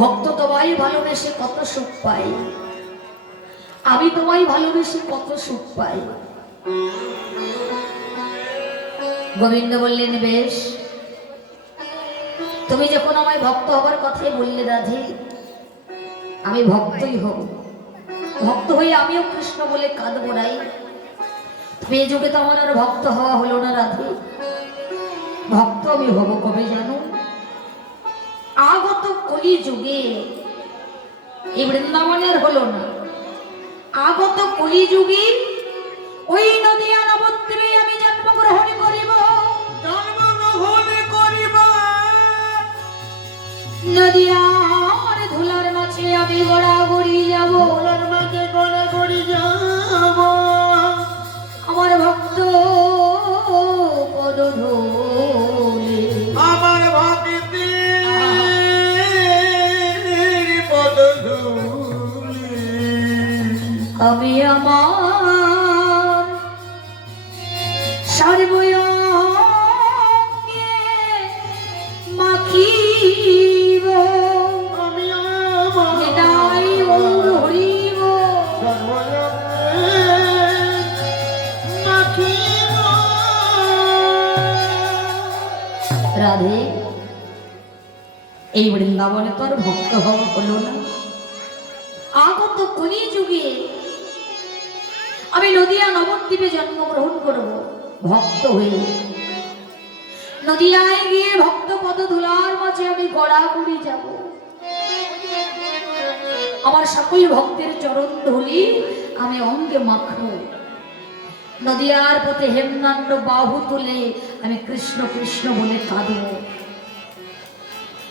ভক্ত তোমায় ভালোবেসে কত সুখ পাই, আমি তোমায় ভালোবেসে কত সুখ পাই। গোবিন্দ বললেন, বেশ, তুমি যখন আমায় ভক্ত হবার কথাই বললে রাধে, আমি ভক্তই হব। ভক্ত হয়ে আমিও কৃষ্ণ বলে কাঁদবো নাই। এই যুগে তো আমার আর ভক্ত হওয়া হলো না রাধে। ভক্ত আমি হব কবে জানো? আগত কলি যুগে। এই বৃন্দাবনের হলো না, আগত কলি যুগে ওই নদিয়া নবদ্বীপে আমি জন্মগ্রহণ করিব। নদিয়ার ধুলার মাঝে আমি গড়াগড়ি যাব, ধুলার মাঝে গড়াগড়ি যাব। আমার ভক্ত পদধূলি, আমার ভক্তি পদধূলি আমি আমার সর্বঙ্গে মাখিব। আমি আমার নিতাই গৌর হরিব সর্বঙ্গে মাখিব। রাধে, এই বৃন্দাবনে তো আর ভক্ত হওয়া হলো না। আগত কলি যুগে আমি নদিয়া নবদ্বীপে জন্মগ্রহণ করব ভক্ত হয়ে। নদিয়ায় গিয়ে ভক্ত পদধূলার মাঝে আমি গড়াগড়ি যাব। আমার সকল ভক্তের চরণ ধুলি আমি অঙ্গে মাখবো। নদিয়ার পথে হেমনান্ড বাহু তুলে আমি কৃষ্ণ কৃষ্ণ বলে কাঁদব।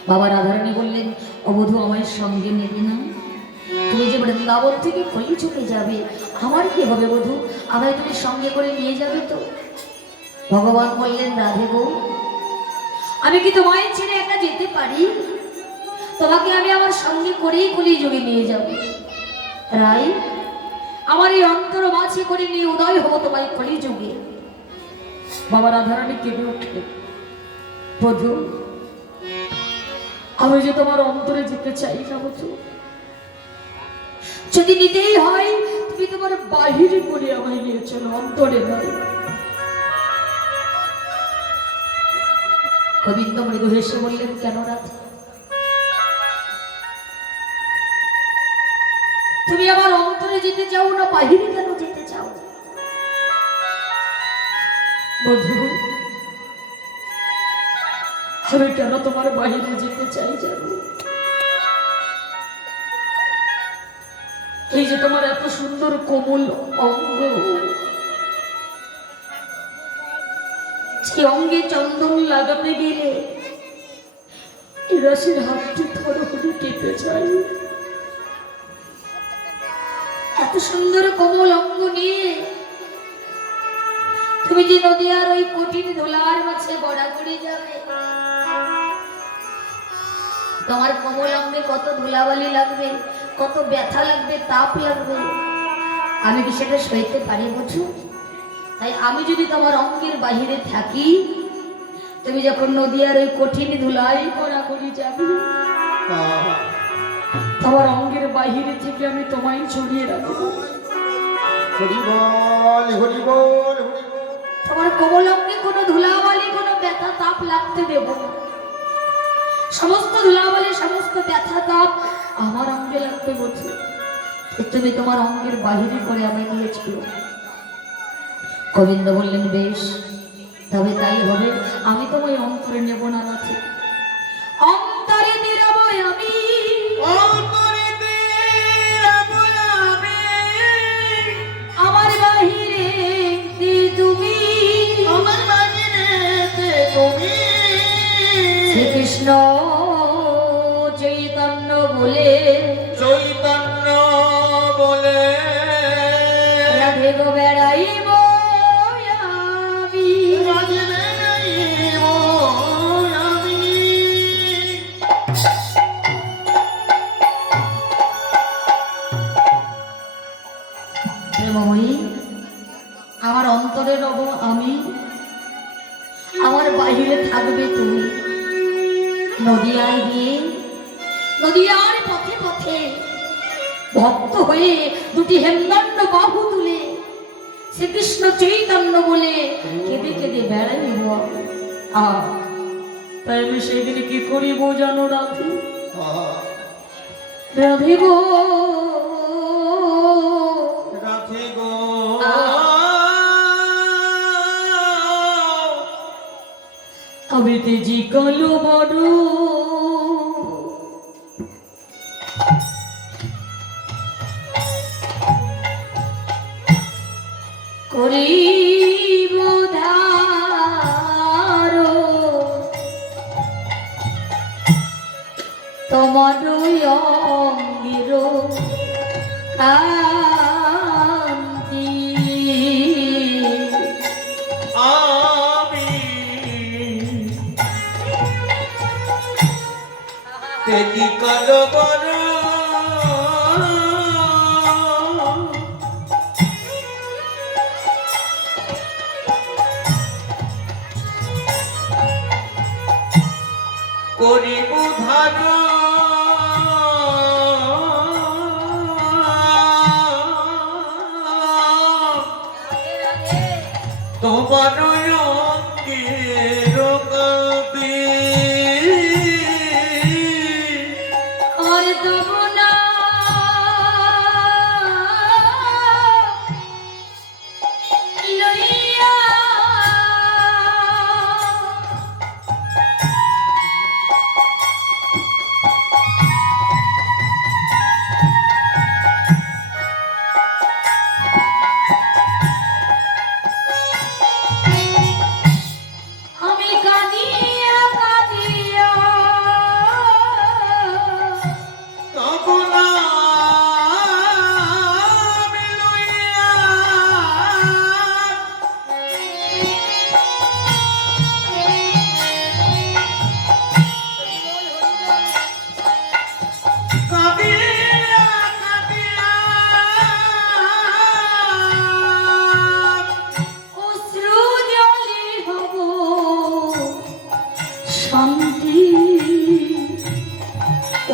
বাবা রাধারানী বললেন, অবধূ আমায় সঙ্গে নেবে না? তুমি যে বৃন্দাবন থেকে কলি চলে যাবে, আমার কি হবে বধূ? আমায় তুমি সঙ্গে করে নিয়ে যাবে তো? ভগবান বললেন, রাধে গো, আমি কি তোমায় ছেড়ে একা যেতে পারি? তোমাকে আমি আমার সঙ্গে করেই কলি যুগে নিয়ে যাব। রাই, আমার এই অন্তর মাঝে করে নিয়ে উদয় হবো তোমায় কলি যুগে। বাবা রাধারানী কেঁদে উঠলেন, বধূ, আমি যে তোমার অন্তরে যেতে চাই না বধূ। যদি নিতেই হয় তুমি তোমার বাহিরে করে আমায় নিয়ে চলো, অন্তরে নয়। গোবিন্দ মৃদু হেসে বললেন, কেন রাধা, তুমি আমার অন্তরে যেতে চাও না বাহিরে কেন যেতে চাও? বধূ, আমি কেন তোমার বাহিরে যেতে চাই জানো? এই যে তোমার এত সুন্দর কোমল অঙ্গ, সেই অঙ্গে চন্দন লাগাতে গেলে রাশির হাতটি থরহরি কেঁপে যায়। এত সুন্দর কোমল অঙ্গ নিয়ে তুমি যে নদিয়ার ওই কঠিন ধুলার মাঝে গড়াগড়ি যাবে, তোমার কোমল অঙ্গে কত ধুলাবালি লাগবে, কত ব্যথা লাগবে, তাপ লাগবে। আমি কি সেটা সইতে পারি বুঝু? তাই আমি যদি তোমার অঙ্গের বাহিরে থাকি, তুমি যখন নদিয়ার ওই কঠিন ধুলাই গড়াগড়ি যাবে, তোমার অঙ্গের বাহিরে থেকে আমি তোমায় ছড়িয়ে রাখবো। তোমার কোমল অঙ্গে কোনো ধুলাবালি, কোনো ব্যথা তাপ লাগতে দেব না। সমস্ত ধুলাবালি, সমস্ত ব্যথা তাপ আমার অঙ্গে লাগবে বলছে। তুমি তোমার অঙ্গের বাহিরে করে আমি নিয়েছিল। গোবিন্দ বললেন, বেশ, তবে তাই হবে। আমি তোমায় অন্তরে নেব না রাধে। অন্তরে নিরাব আমি, অন্তরে নিরাব আমি, আমার বাহিরে তুমি, আমার বাহিরে তুমি। শ্রীকৃষ্ণ চৈতন্য বলে, চৈতন্য বলে রাধে গো বেড়াইব আমি, রাধে বেড়াইব আমি। প্রেমময়ী, আমার অন্তরে রব আমি, আমার বাহিরে থাকবে তুমি। নদিয়ায় গিয়ে নদিয়ার পথে পথে ভক্ত হয়ে দুটি হেমদণ্ড বাহু তুলে শ্রীকৃষ্ণ চৈতন্য বলে কেঁদে কেঁদে বেড়াইব। তাই আমি সেদিনে কি করিব জানো রাধে? রাধে গো, রাধে গো, আমি তেজি কালো বড় করিব ধার তোমার অঙ্গের কান্তি। আমি তেজি কালো বড় করিব ধার তোমার অঙ্গের কান্তি। আর দেব না লইয়া আমি কাঁদিয়া কাঁদিয়া তব না আমি লইয়া কাঁদিয়া কাঁদিয়া অশ্রু জলে হব শান্তি,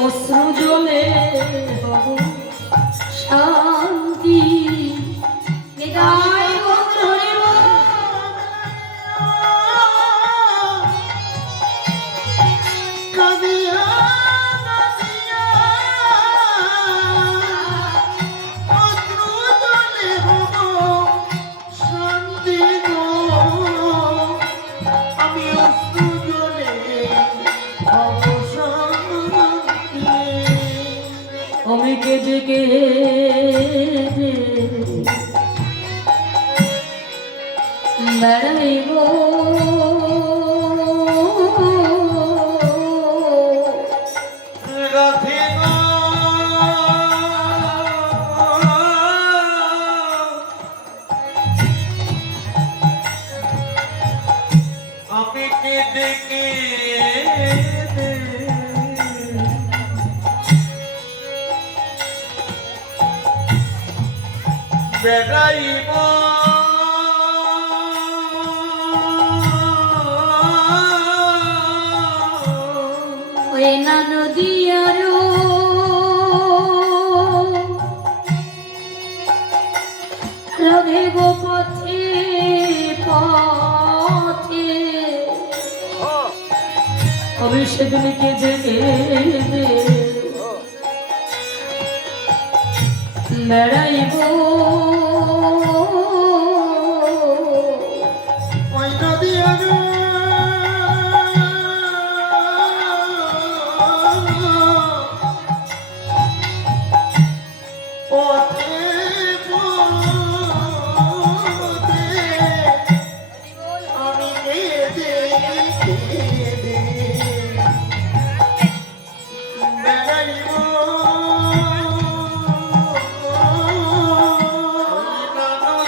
অশ্রু জলে হব শান্তি। নিতাই গৌর হরি বল। কাঁদিয়া কাঁদিয়া অশ্রু জলে হব শান্তি গো। আমি অশ্রু জলে হব শান্তি। আমি কেঁদে কেঁদে বেড়াইব। রাধে গো, আমি কেঁদে কেঁদে বেড়াইব। ওই না নদিয়ার রাধে গো পথে পথে আমি সেদিন কেঁদে কেঁদে বেড়াইব। ওই নদিয়ার পথে পথে আমি কেঁদে কেঁদে বেড়াইব।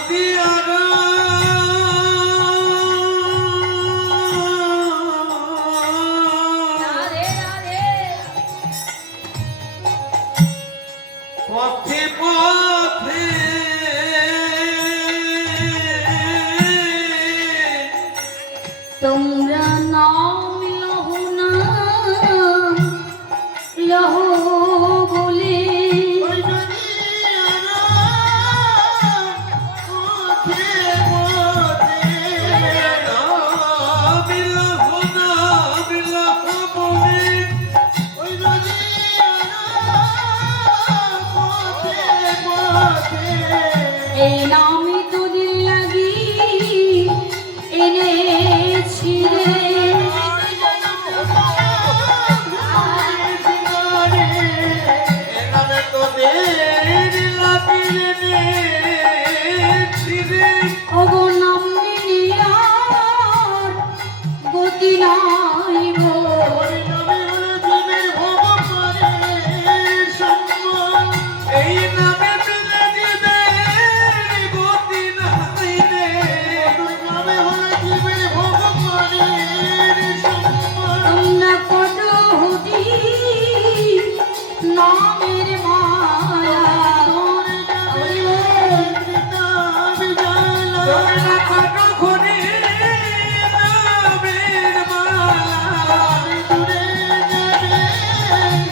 নদিয়ার পথে পথে তোমরা নাম লহো না লহো তোদের লাবিরে ছিরে ওগো নামিনী আর গতি নাই গো। ওর নামে হলো জীবের ভগবানের সম্মান এই নামে পেলে জীবের গতি নাই রে ওর নামে হলো জীবের ভগবানের সম্মান তোমরা কত হতি নামের মায়া তোমরা কত ঘুরে নামের মালা দূরে যাবে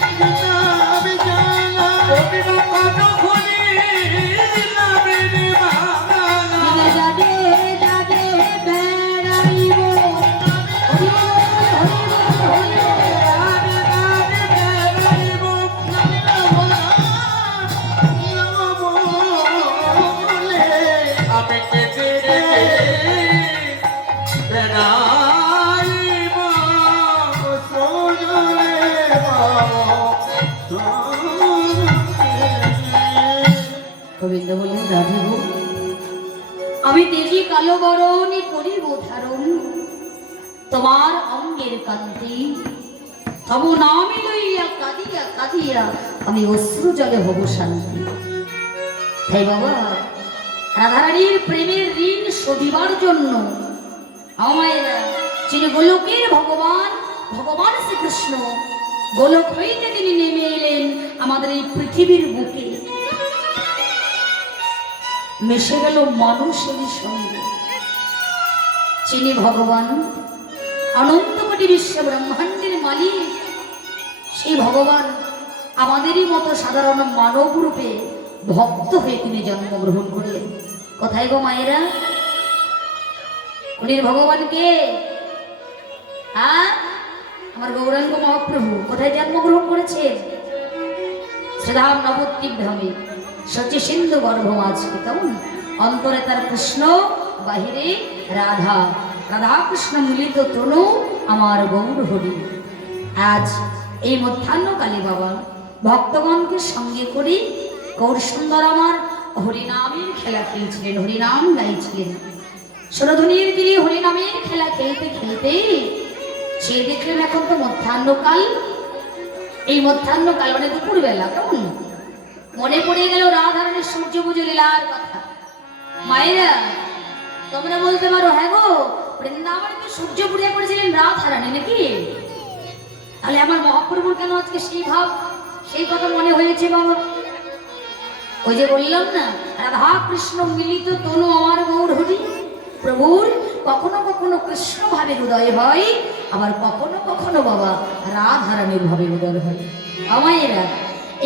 কিতাব জানা তোমরা কত ঘুরে নামের মালা যাবে যাবে বেড়াইব আমি কেটে বেড়াইব সোজলে গোবিন্দ বললেন রাধে গো, আমি তেজি কালো বরণে করিব ধারণ তোমার অঙ্গের কান্তি তব নামে লইয়া কাঁদিয়া কাঁদিয়া আমি অশ্রু জলে হব শান্তি। তাই বাবা রাধারানীর প্রেমের ঋণ শোধিবার জন্য আমায় যিনি গোলকের ভগবান ভগবান শ্রীকৃষ্ণ গোলক হইতে তিনি নেমে এলেন আমাদের এই পৃথিবীর বুকে, মিশে গেল মানুষের সঙ্গে। যিনি ভগবান অনন্ত কোটি বিশ্ব ব্রহ্মাণ্ডের মালিক, সেই ভগবান আমাদেরই মতো সাধারণ মানব রূপে ভক্ত হয়ে তিনি জন্মগ্রহণ করলেন। কোথায় গো মায়েরা? উনি ভগবানকে আমার গৌরাঙ্গ মহাপ্রভু কোথায় জন্মগ্রহণ করেছেন? শ্রীধাম নবদ্বীপ ধামে শচী সিন্ধু গর্ভ মাঝকে, কেমন অন্তরে তার কৃষ্ণ বাহিরে রাধা, রাধা কৃষ্ণ মিলিত তনু আমার গৌর হরি। আজ এই মধ্যাহ্নকালে বাবা ভক্তগণকে সঙ্গে করি গৌর সুন্দর আমার হরিনামের খেলা খেলছিলেন, হরিনাম গাইছিলেন। সুরধ্বনির তীরে হরিনামের খেলা খেলতে খেলতে সে দেখলেন এখন তো মধ্যাহ্নকাল, এই মধ্যাহ্নকাল মানে দুপুরবেলা, কেমন মনে পড়ে গেল রাধারানীর সূর্য পুজো লীলার কথা। মায়েরা তোমরা বলতে পারো, হ্যাঁ গো বৃন্দাবনে তো সূর্য পূজা করেছিলেন রাধারানী নাকি? তাহলে আমার মহাপ্রভুর কেন আজকে সেই ভাব সেই কথা মনে হয়েছে বাবা? ওই যে বললাম না, রাধা কৃষ্ণ মিলিত তনু আমার গৌর হরি। প্রভুর কখনো কখনো কৃষ্ণ ভাবে উদয় হয়, আবার কখনো কখনো বাবা রাধারানীর ভাবে উদয় হয়। আমায়েরা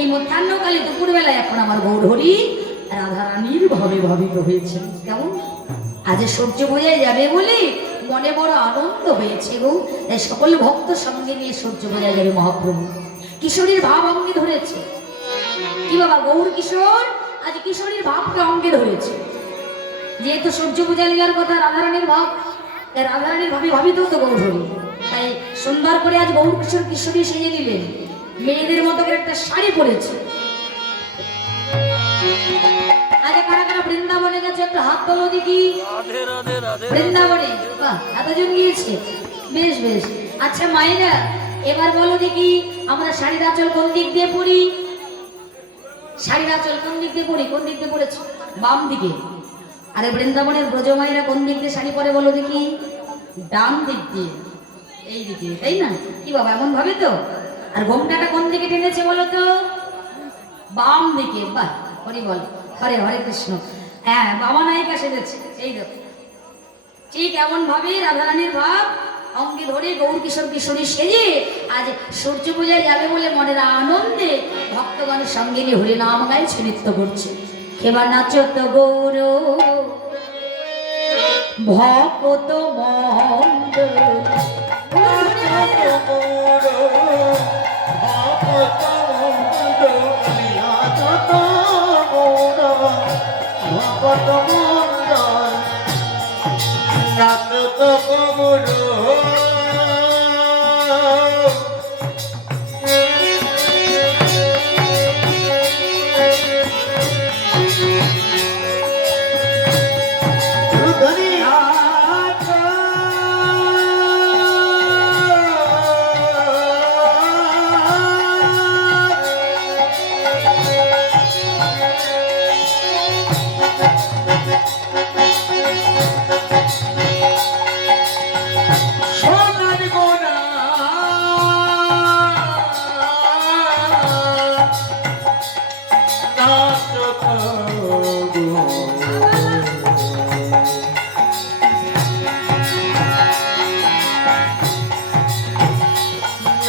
এই মধ্যাহ্নকালে দুপুরবেলায় এখন আমার গৌর হরি রাধারানীর ভাবে ভাবিত হয়েছে। কেমন আজ সূর্য বোঝাই যাবে বলে মনে বড় আনন্দ হয়েছে গো। তাই সকল ভক্ত সঙ্গে নিয়ে সূর্য বোঝাই যাবে মহাপ্রভু কিশোরীর ভাব অঙ্গে ধরেছে। কি বাবা গৌর কিশোর আজ কিশোরীর ভাবকে অঙ্গে ধরেছে। যেহেতু সূর্য পূজা লীলার কথা রাধারানীর ভাব, রাধারানীর ভাবে ভাবিত তো গৌর হরি, তাই সুন্দর করে আজ গৌর কিশোর কিশোরী সেজে দিলেন। মেয়েদের মতো করে একটা শাড়ি পরেছে। আজ কারা কারা বৃন্দাবনে গেছে একটু হাত তোলো দেখি। বৃন্দাবনে বাহ এতজন গিয়েছে, বেশ বেশ। আচ্ছা মায়েরা এবার বলো দেখি আমরা শাড়ির আঁচল কোন দিক দিয়ে পরি? শাড়ির আঁচল কোন দিক দিয়ে পরি? কোন দিক দিয়ে পড়েছে? বাম দিকে। আরে বৃন্দাবনের ব্রজমাইরা কোন দিক দিয়ে শাড়ি পরে বলো দেখি? ডান দিক দিয়ে, এই দিকে, তাই না? কি বাবা এমন ভাবে তো? আর ঘোমটাটা কোন দিকে টেনেছে বলো তো? বাম দিকে। বাহ হরি বল, হরে হরে কৃষ্ণ। হ্যাঁ বাবা নায়িকা সেজেছে, এই দেখো ঠিক এমন ভাবে রাধারানীর ভাব অঙ্গে ধরে গৌর কিশোর কিশোরী সেজে আজ সূর্য পূজায় যাবে বলে মনের আনন্দে ভক্তগণের সঙ্গে নিয়ে হরি নাম গাইছে, নৃত্য করছে। এবার নাচত গৌর ভক্ত মন্দ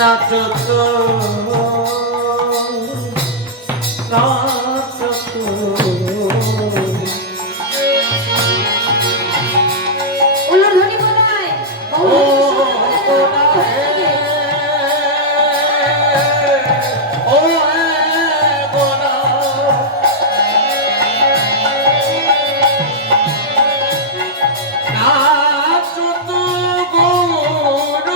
নাচো তো নাচো তো উলুধ্বনি বানায় ও গোনা হে ও গোনা নাচো তো গৌর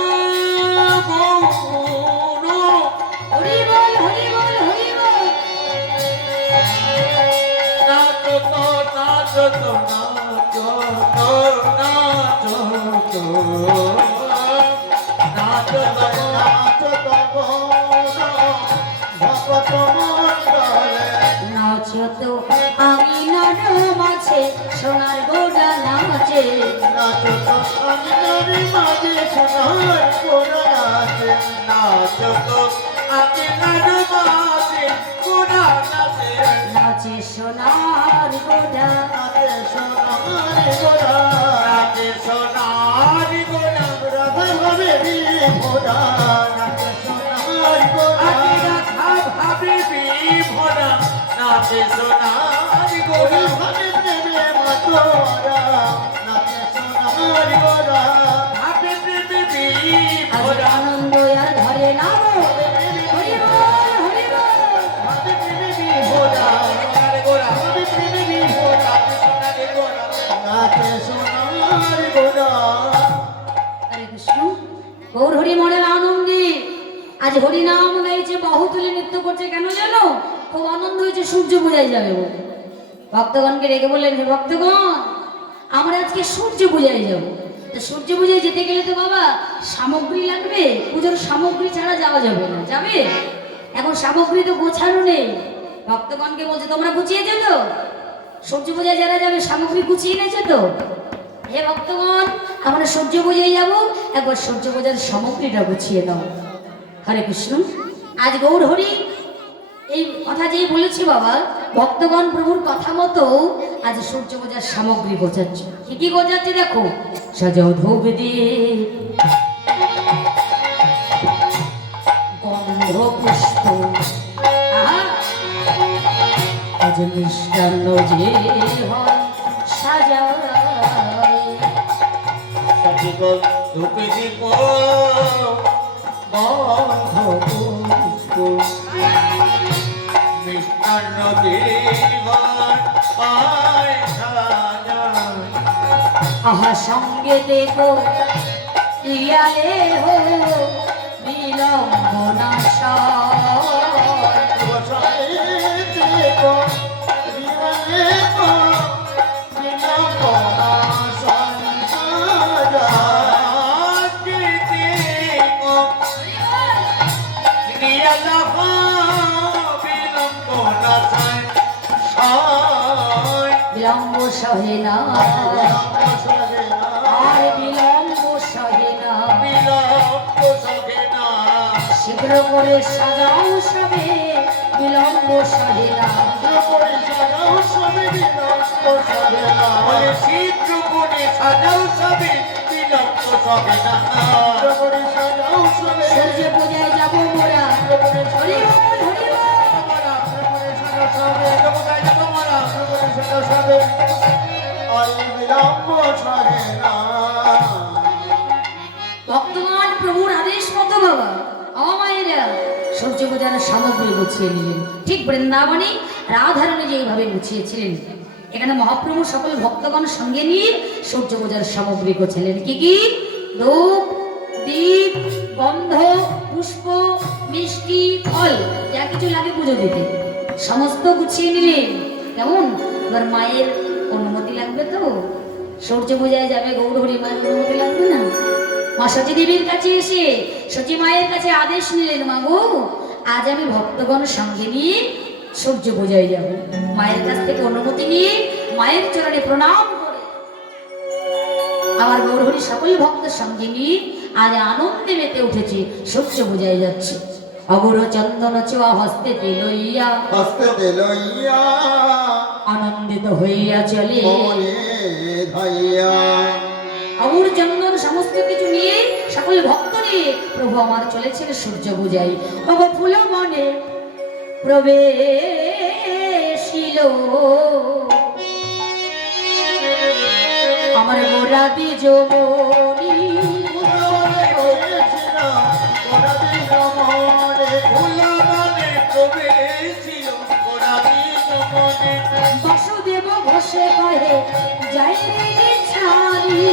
গৌর হরি বল হরি বল হরি বল। নাচো তো নাচো তো নাচো তো নাচো তো নাচো তো নাচো তো গৌর ভগত মণ্ডলে নাচো তো আমি নরম আছে সোনার গোড়া নাচে। নাচো তো আমি মাঝে সোনার গোড়া নাচে নাচো তো আমি মাঝে গোড়া নাচে নাচে সোনার গোড়া নাচে সোনার গোড়া নাচে সোনার গোড়া রাধা ভাবে ভোরা নাচে সোনার গোড়া রাধা ভাবে ভোরা নাচে সোনার গোড়া ভাবে প্রেমে মাতোরা নাচে সোনার গোড়া ভাবে প্রেমে আজ ভোরা আনন্দ আর ঘরে নামো হরি বল হরি বল। ভাবে প্রেমে ভোরা সোনার গোড়া ভাবে প্রেমে ভোরা সোনার গোড়া নাচে সোনার গোড়া হরে কৃষ্ণ গৌর হরি মনের আনন্দে আজ হরি নাম গাইছে বাহু তুলে নৃত্য করছে কেন জানো? খুব আনন্দ হয়েছে সূর্য পূজায় যাবে বলে। ভক্তগণকে রেখে বললেন হে ভক্তগণ আমরা আজকে সূর্য পূজায় যাব। তো সূর্য পূজায় যেতে গেলে তো বাবা সামগ্রী লাগবে, পুজোর সামগ্রী ছাড়া যাওয়া যাবে না। যাবে? এখন সামগ্রী তো গোছানো নেই। ভক্তগণকে বলছে তোমরা গুছিয়েছো তো? সূর্য পূজায় যারা যাবে সামগ্রী গুছিয়ে এনেছো তো? হে ভক্তগণ আমরা সূর্য পূজায় যাব, একবার সূর্য পূজার সামগ্রীটা গুছিয়ে দাও। হরে কৃষ্ণ আজ গৌর হরি এই কথা যেই বলেছি বাবা ভক্তগণ প্রভুর কথা মতো আজ সূর্য পূজার সামগ্রী গোছাচ্ছে। কি কি গোছাচ্ছে দেখো। সাজাও ধূপ দিয়ে গন্ধ পুষ্প আহা, আজ মিষ্টান্ন যে হয় সাজাও সঠিকল ধূপে দীপ বন্ধ পুষ্প মিষ্টান্ন দিবার পায় সাজা আহা সঙ্গে দেখো ইয়ালে হো বিলম্বনা বিলম্ব সহে না আর বিলম্ব সহে না শীঘ্র করে সাজাও সবে বিলম্ব সহে না শীঘ্র করে সাজাও সবে বিলম্ব সবে না সূর্য পূজায় যাবো মোরা হরি বল, হরি বল। ভক্তগণ প্রভুর আদেশ মতো বাবা আমায়েরা সূর্য পূজার সামগ্রী গুছিয়ে নিলেন। ঠিক বৃন্দাবনে রাধারানী যেইভাবে গুছিয়েছিলেন এখানে মহাপ্রভু সকল ভক্তগণ সঙ্গে নিয়ে সূর্য পূজার সামগ্রী গোছালেন। কি কি? ধূপ দীপ গন্ধ পুষ্প মিষ্টি ফল যা কিছু লাগে পুজো দিতে সমস্ত গুছিয়ে নিলেন। কেমন? এবার মায়ের অনুমতি লাগবে তো। সূর্য পূজায় যাবে গৌর হরি মায়ের অনুমতি লাগবে না? মা সতী দেবীর কাছে এসে সতী মায়ের কাছে আদেশ নিলেন মা গো আজ আমি ভক্তগণ সঙ্গে নিয়ে সূর্য পূজায় যাব। মায়ের কাছ থেকে অনুমতি নিয়ে মায়ের চরণে প্রণাম করে আমার গৌর হরি সকল ভক্তের সঙ্গে নিয়ে আজ আনন্দে মেতে উঠেছে সূর্য পূজায় যাচ্ছে। অগুর চন্দন চুয়া হস্তে লইয়া হস্তে লইয়া আনন্দিত হইয়া চলে মনে ধাইয়া অগুর চন্দন সমস্ত কিছু নিয়ে সকল ভক্ত নিয়ে প্রভু আমার চলেছেন সূর্য পূজায় অগ ফুল মনে প্রবেশিল আমার গোরা বীজমণি বাসুদেব ঘোষে কহে যাই রে ছাড়ি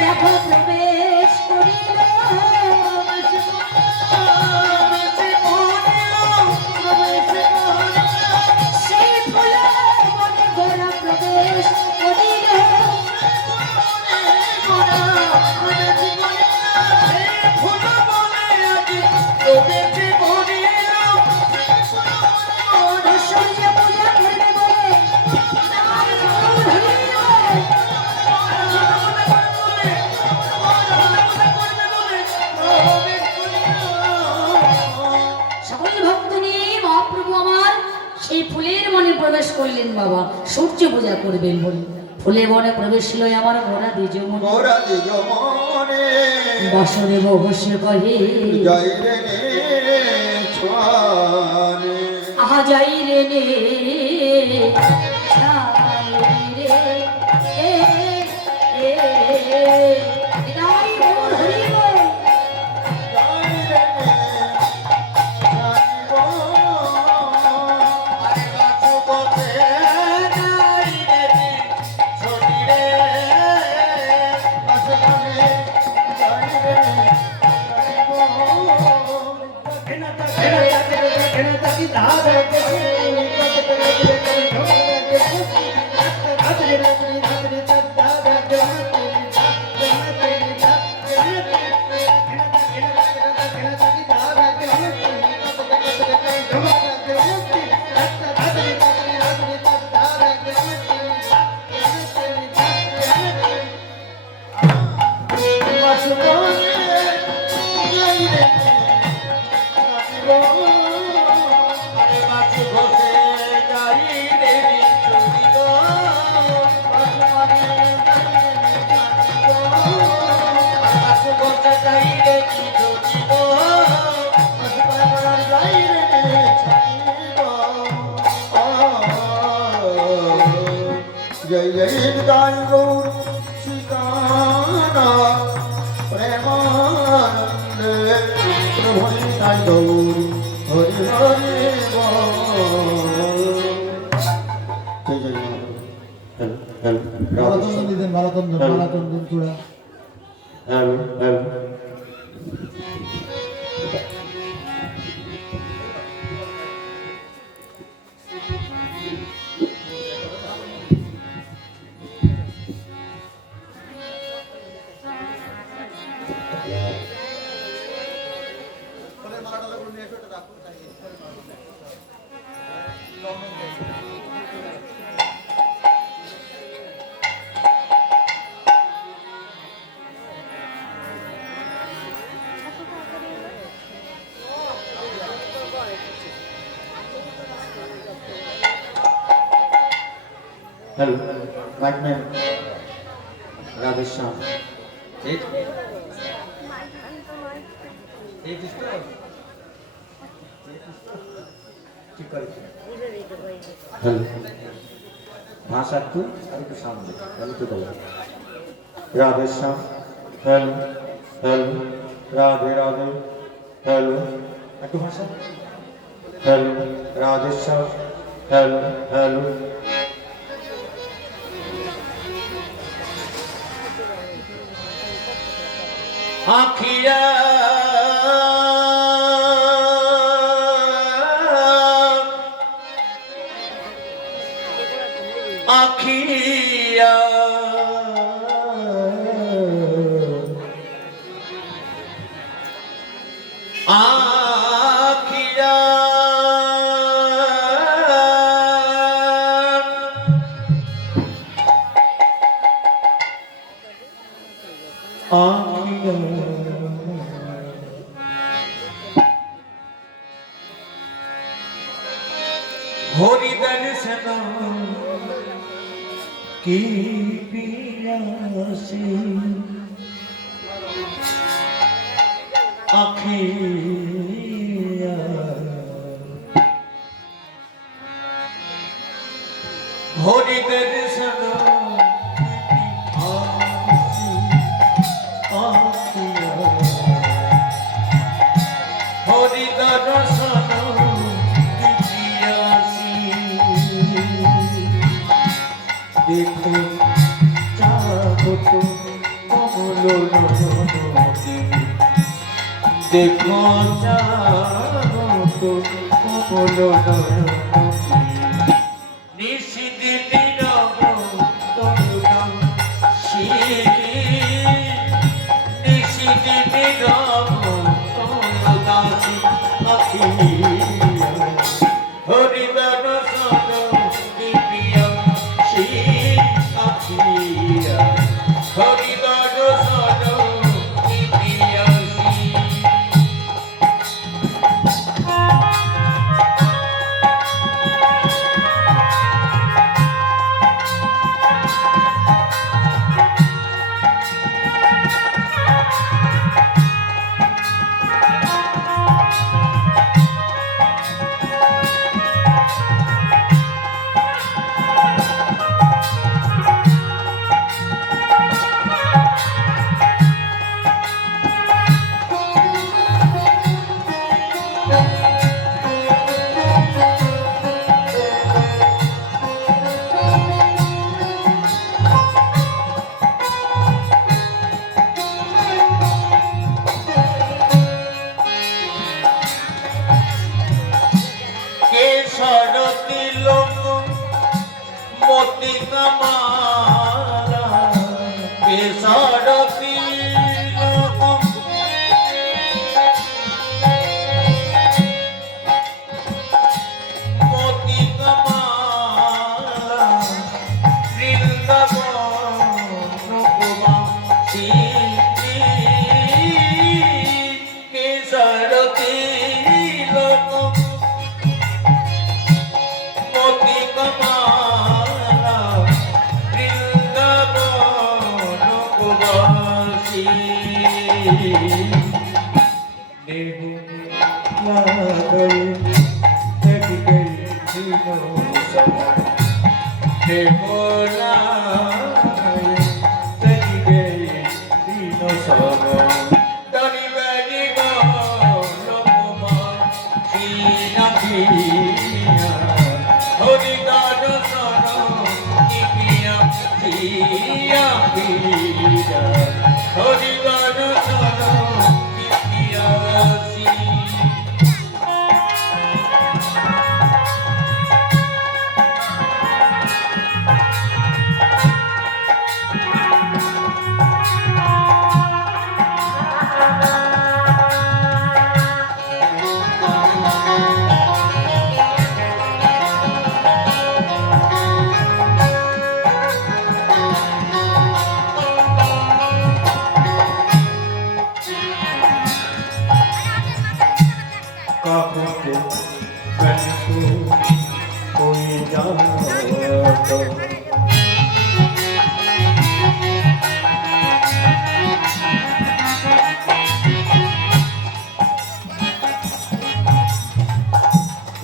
দেখো প্রবেশ করিল সেই ফুল মনে গোরা প্রবেশ করিল সূর্য পূজা করবে বলে তার ফুল হইল। সকল ভক্ত নিয়ে মহাপ্রভু আমার সেই ফুলের মনে প্রবেশ করলেন বাবা সূর্য পূজা করবেন বলে ফুলে বনে প্রবেশ লই আমার ঘোড়া দ্বিজমণি মোরা দিগ মনে বাসুদেব বসে কহে জয় রে ছোয়ারে আহা যাই রে নে ছাড়ি রে এ এ বিদায় মোর হরিব জয় জয় নিতাই গৌর সীতানা প্রেমানন্দে প্রভু নিতাই গৌর হরি হরি জয় জয় মারাতন দিতেন মারাতন চূড়া हेलो माइक में राधेश्याम एक हेलो भाषा तू अरे तो सामने हेलो तो बोलो Radheshyam hello hello Radhe Radhe hello एक भाषा हेलो राधेश्याम हेलो हेलो आखिया आखिया आखिया आखिया होरी दर्शन की पियासी आखिया होरी दर्शन होरी दर्शन देखो चाहो तो कमलो नयनके देखो चाहो तो कमलो नयनके निशित नीरव तरुण श्री निशित नीरव तरुण दासी अखिया हरि दर्शन दिव्य श्री अखिया हरि दर्शन दिव्य श्री मोती कमाला बेसारती मोती कमाला वृंदावन केसरती मोती कमाला हरि दर्शन दिव्य हरि दर्शन दिव्य कोई जानो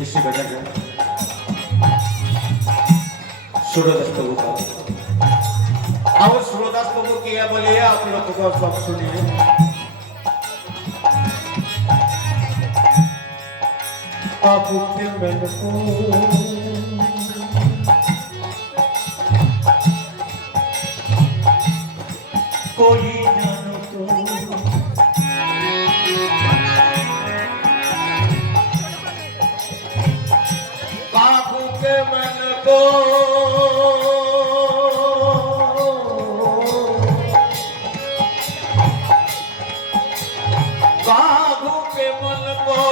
इसी वजह से सूर्यदास प्रभु का अब सूर्यदास प्रभु क्या बोलिए आप लोग को सब सुनिए आपके मन को कोई जानो तो आपके मन को काबू के मन को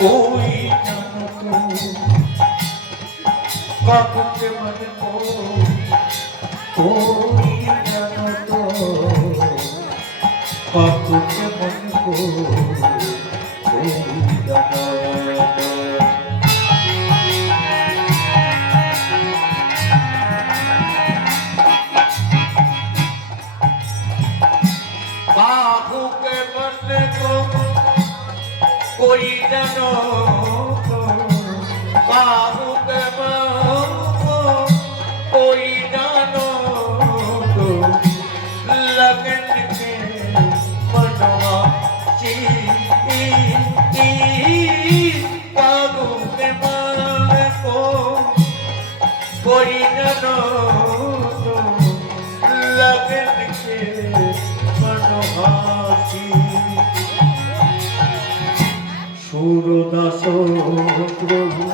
कोई जानो तो काबू के मन को कोई जानो বাপুকে মন করি बाबू के मन को कोई जानो बाबू के मन को कोई जानो लगन के मनवा बाबू के मन को कोई जानो लगन के সুরদাস প্রভু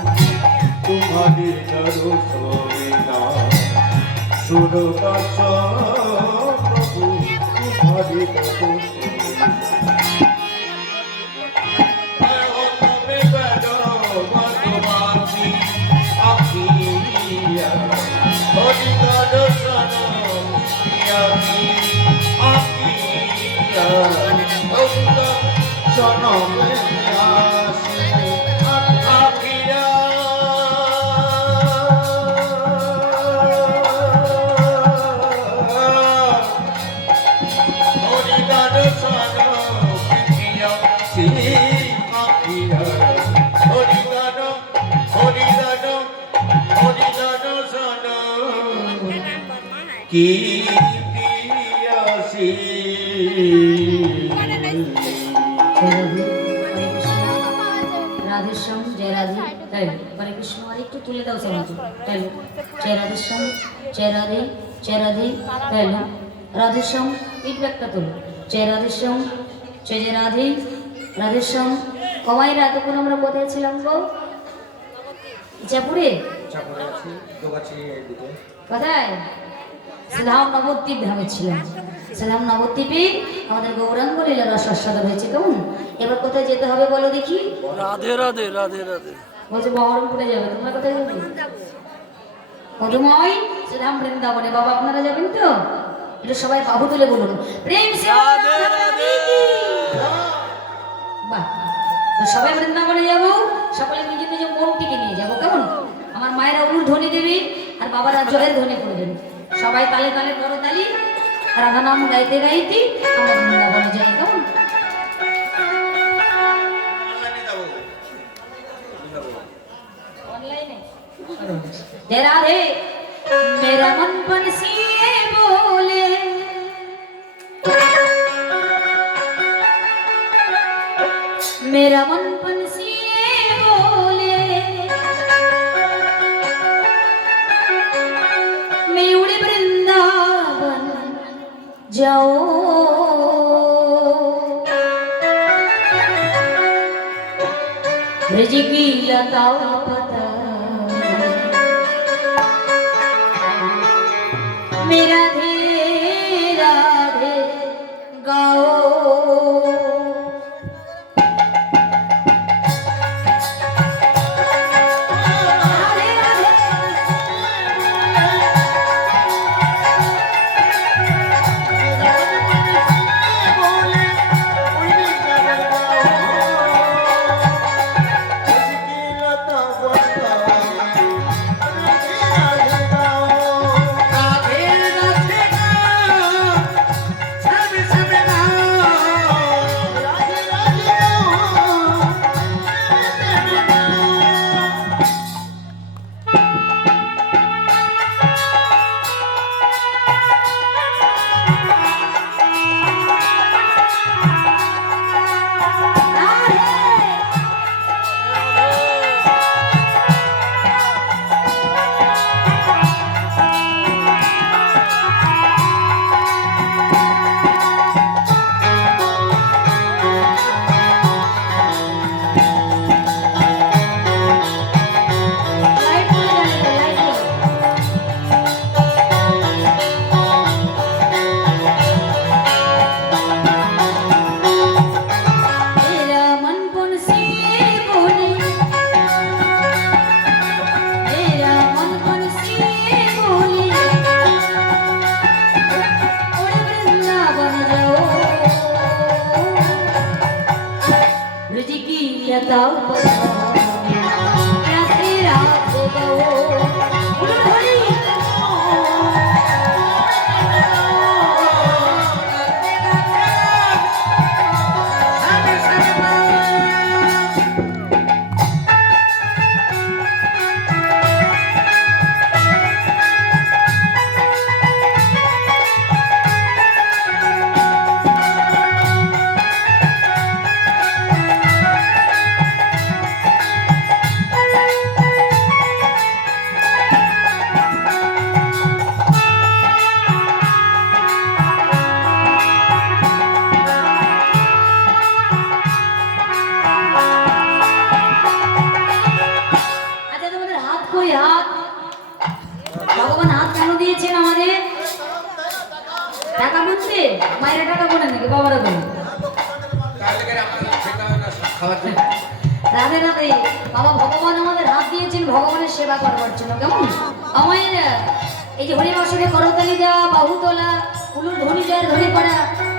তোমারি দর্শনা সুরদাস প্রভু তোমারি কি পিয়াসী রাধেশ্যাম জয় রাধে তাই হরে কৃষ্ণ আর একটু তুলে দাও সমাজ তাই জয় রাধেশ্যাম জয় রাধে জয় রাধে তাই রাধেশ্যাম ফিডব্যাকটা তোলো জয় রাধেশ্যাম জয় জয় রাধে রাধেশ্যাম কমাইরা এতক্ষণ আমরা কোথায় ছিলাম গো ইচ্ছাপুরে কোথায় সালাম নবদ্বীপ ধামে ছিলাম সালাম নবদ্বীপে আমাদের গৌরাঙ্গ লীলা রসাস্বাদ হয়েছে কেমন এবার কোথায় যেতে হবে বলো দেখি রাধে রাধে রাধে রাধে বলছে বহরমপুরে যাবে তোমরা কোথায় যাবে মধুময় শ্রীরাম বৃন্দাবনে বাবা আপনারা যাবেন তো এটা সবাই বাহু তুলে বলুন প্রেম সে রাধে রাধে বাহ তো সবাই বৃন্দাবনে যাবো সকলে নিজের নিজের মনটিকে নিয়ে যাবো কেমন আমার মায়েরা উলুর ধ্বনি দেবে আর বাবারা জয়ের ধ্বনি করবেন সবাই তালে তালে বড় তালি রাধা নাম গাইতে গাইতে আমরা বৃন্দাবনে যাই কেমন ऑनलाइन है राधे मेरा मन बंसिए बोले मेरा मन बंसिए बोले मैं उड़े वृंदावन जाओ ब्रज की लता पता मेरा धीरे राधे गाओ राधे राधे দাও রাধে রাধে গো হরি আচ্ছা তোমাদের হাত কই হাত ভগবান হাত কেন দিয়েছেন আমাদের টাকা বুঝতে মায়েরা টাকা বলে নাকি বাবারা বলে রাধে রাধে বাবা ভগবান আমাদের হাত দিয়েছেন ভগবানের সেবা করবার জন্য কেমন আমাদের এই যে হরিবাসরে করতালি দেওয়া বাহু তোলা উলুর ধ্বনি জয়ের ধ্বনি করা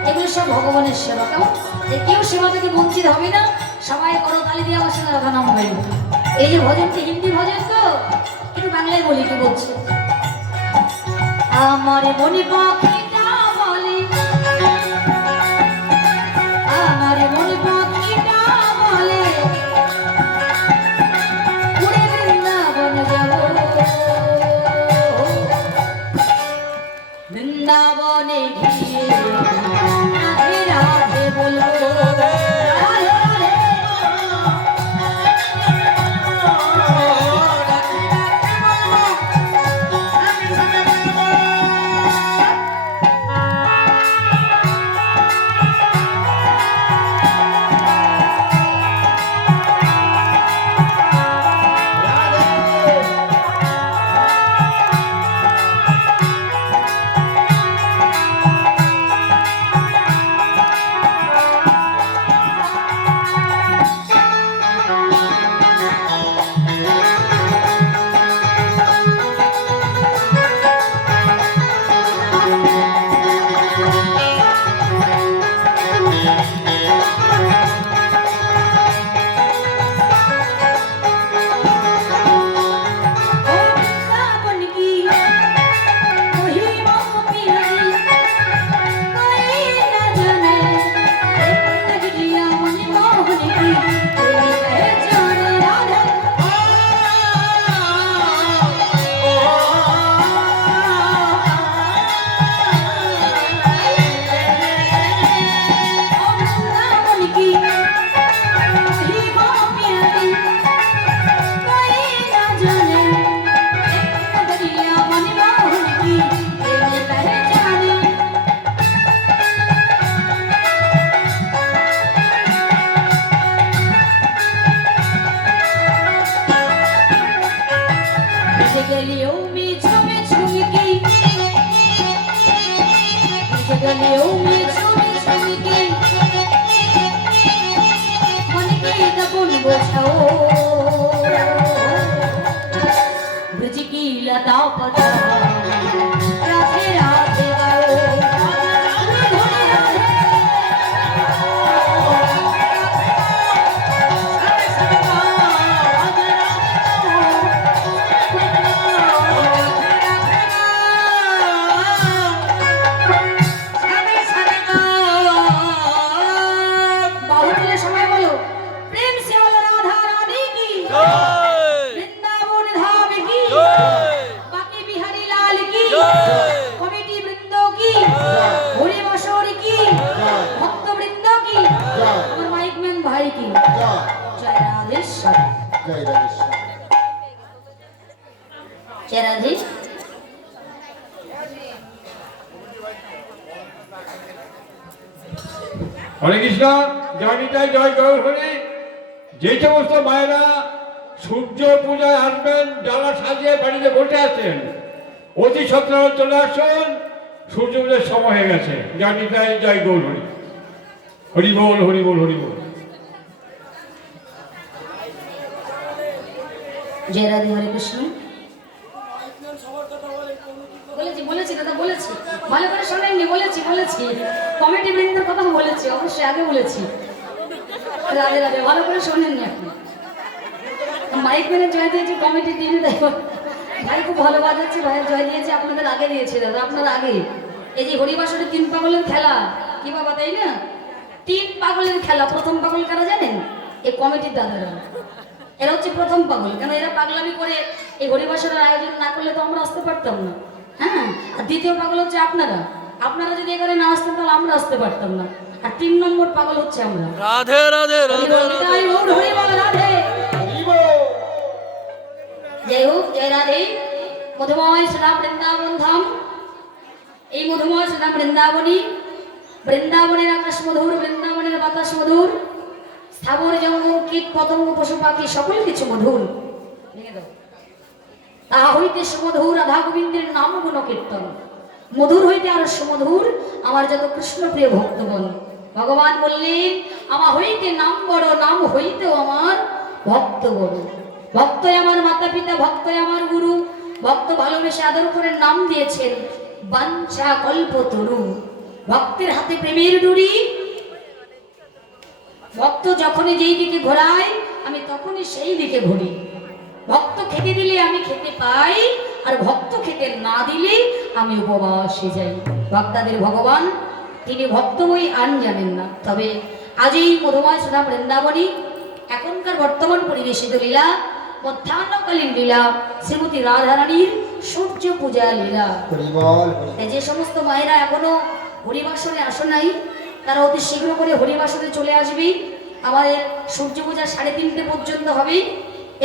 এগুলো সব ভগবানের সেবা কেমন যে কেউ সেবা থেকে বঞ্চিত হবে না সবাই করতালি দিয়ে আমার সঙ্গে রাধা নাম হইল এই যে ভজনটি হিন্দি ভজন তো একটু বাংলায় বলি কি বলছে আমার মনে পাখিটা বলে আমার মনে পাখিটা বলে উড়ে বৃন্দাবন যাব বৃন্দাবনে গিয়ে রাধে রাধে বলবো রাধে রাধে ब्रज की लता पता राधे राधे হরে কৃষ্ণ জয় নিতাই জয় গৌর হরি। যে সমস্ত মায়েরা সূর্য পূজায় আসবেন, যারা সাজিয়ে বাড়িতে বসে আছেন, অতি সত্তর চলে আসুন, সূর্য পূজার সময় হয়ে গেছে। জয় নিতাই জয় গৌর হরি। হরি বল হরি বল হরি বল। জয় রাধে হরে কৃষ্ণ। বলেছি দাদা বলেছি, ভালো করে শোনেননি, বলেছি কমিটি বৃন্দের কথা বলেছি, অবশ্যই আগে বলেছি। রাধে রাধে, ভালো করে শোনেননি আপনি। মাইক মেনে জয় দিয়েছে কমিটি টিমে, দেখো ভাই খুব ভালো বাজাচ্ছে, ভাইয়ের জয় দিয়েছে, আপনাদের আগে দিয়েছে দাদা, আপনার আগে। এই যে হরিবাসরে 3 পাগলের খেলা, কি বাবা তাই না? 3 পাগলের খেলা। প্রথম পাগল কারা জানেন? এই কমিটির দাদারা। এরা হচ্ছে প্রথম পাগল, কেন এরা পাগলামি করে এই হরিবাসরের আয়োজন না করলে তো আমরা আসতে পারতাম না। হ্যাঁ, আর দ্বিতীয় পাগল হচ্ছে আপনারা। আপনারা যদি এখানে না আসতেন তাহলে আমরা আসতে পারতাম না। আর 3 নম্বর পাগল হচ্ছে আমরা। রাধে রাধে রাধে জয় গৌর হরি বল রাধে। জয় হোক, জয় রাধে। মধুময় সদা বৃন্দাবন ধাম, এই মধুময় সদা বৃন্দাবনী, বৃন্দাবনের আকাশ মধুর, বৃন্দাবনের বাতাস মধুর, স্থাবর জঙ্গম কীট পতঙ্গ পশু পাখি সকল কিছু মধুর। তাহা হইতে সুমধুর রাধা গোবিন্দের নাম গুণ কীর্তন, মধুর হইতে আর সুমধুর আমার যত কৃষ্ণ প্রিয় ভক্তগণ। ভগবান বললেন আমার হইতে নাম বড়, নাম হইতেও আমার ভক্ত বড়। ভক্তই আমার মাতা পিতা, ভক্তই আমার গুরু। ভক্ত ভালোবেসে আদর করে নাম দিয়েছেন বাঞ্ছা কল্পতরু। ভক্তের হাতে প্রেমের ডুরি, ভক্ত যখনই যেই দিকে ঘোরায় আমি তখনই সেই দিকে ঘুরি। ভক্ত খেতে দিলে আমি খেতে পাই, আর ভক্ত খেতে না দিলে আমি উপবাসে যাই। ভক্তাদের ভগবান তিনি ভক্তময়ী আন জানেন না। তবে আজ এই মধুময় সদা বৃন্দাবনী এখনকার বর্তমান পরিবেশিত লীলা, মধ্যাহ্নকালীন লীলা, শ্রীমতী রাধারানীর সূর্য পূজা লীলা। যে সমস্ত মায়েরা এখনো হরিবাসনে আসো নাই তারা অতি শীঘ্র করে হরিবাসনে চলে আসবে। আমাদের সূর্য পূজা 3:30 পর্যন্ত হবে।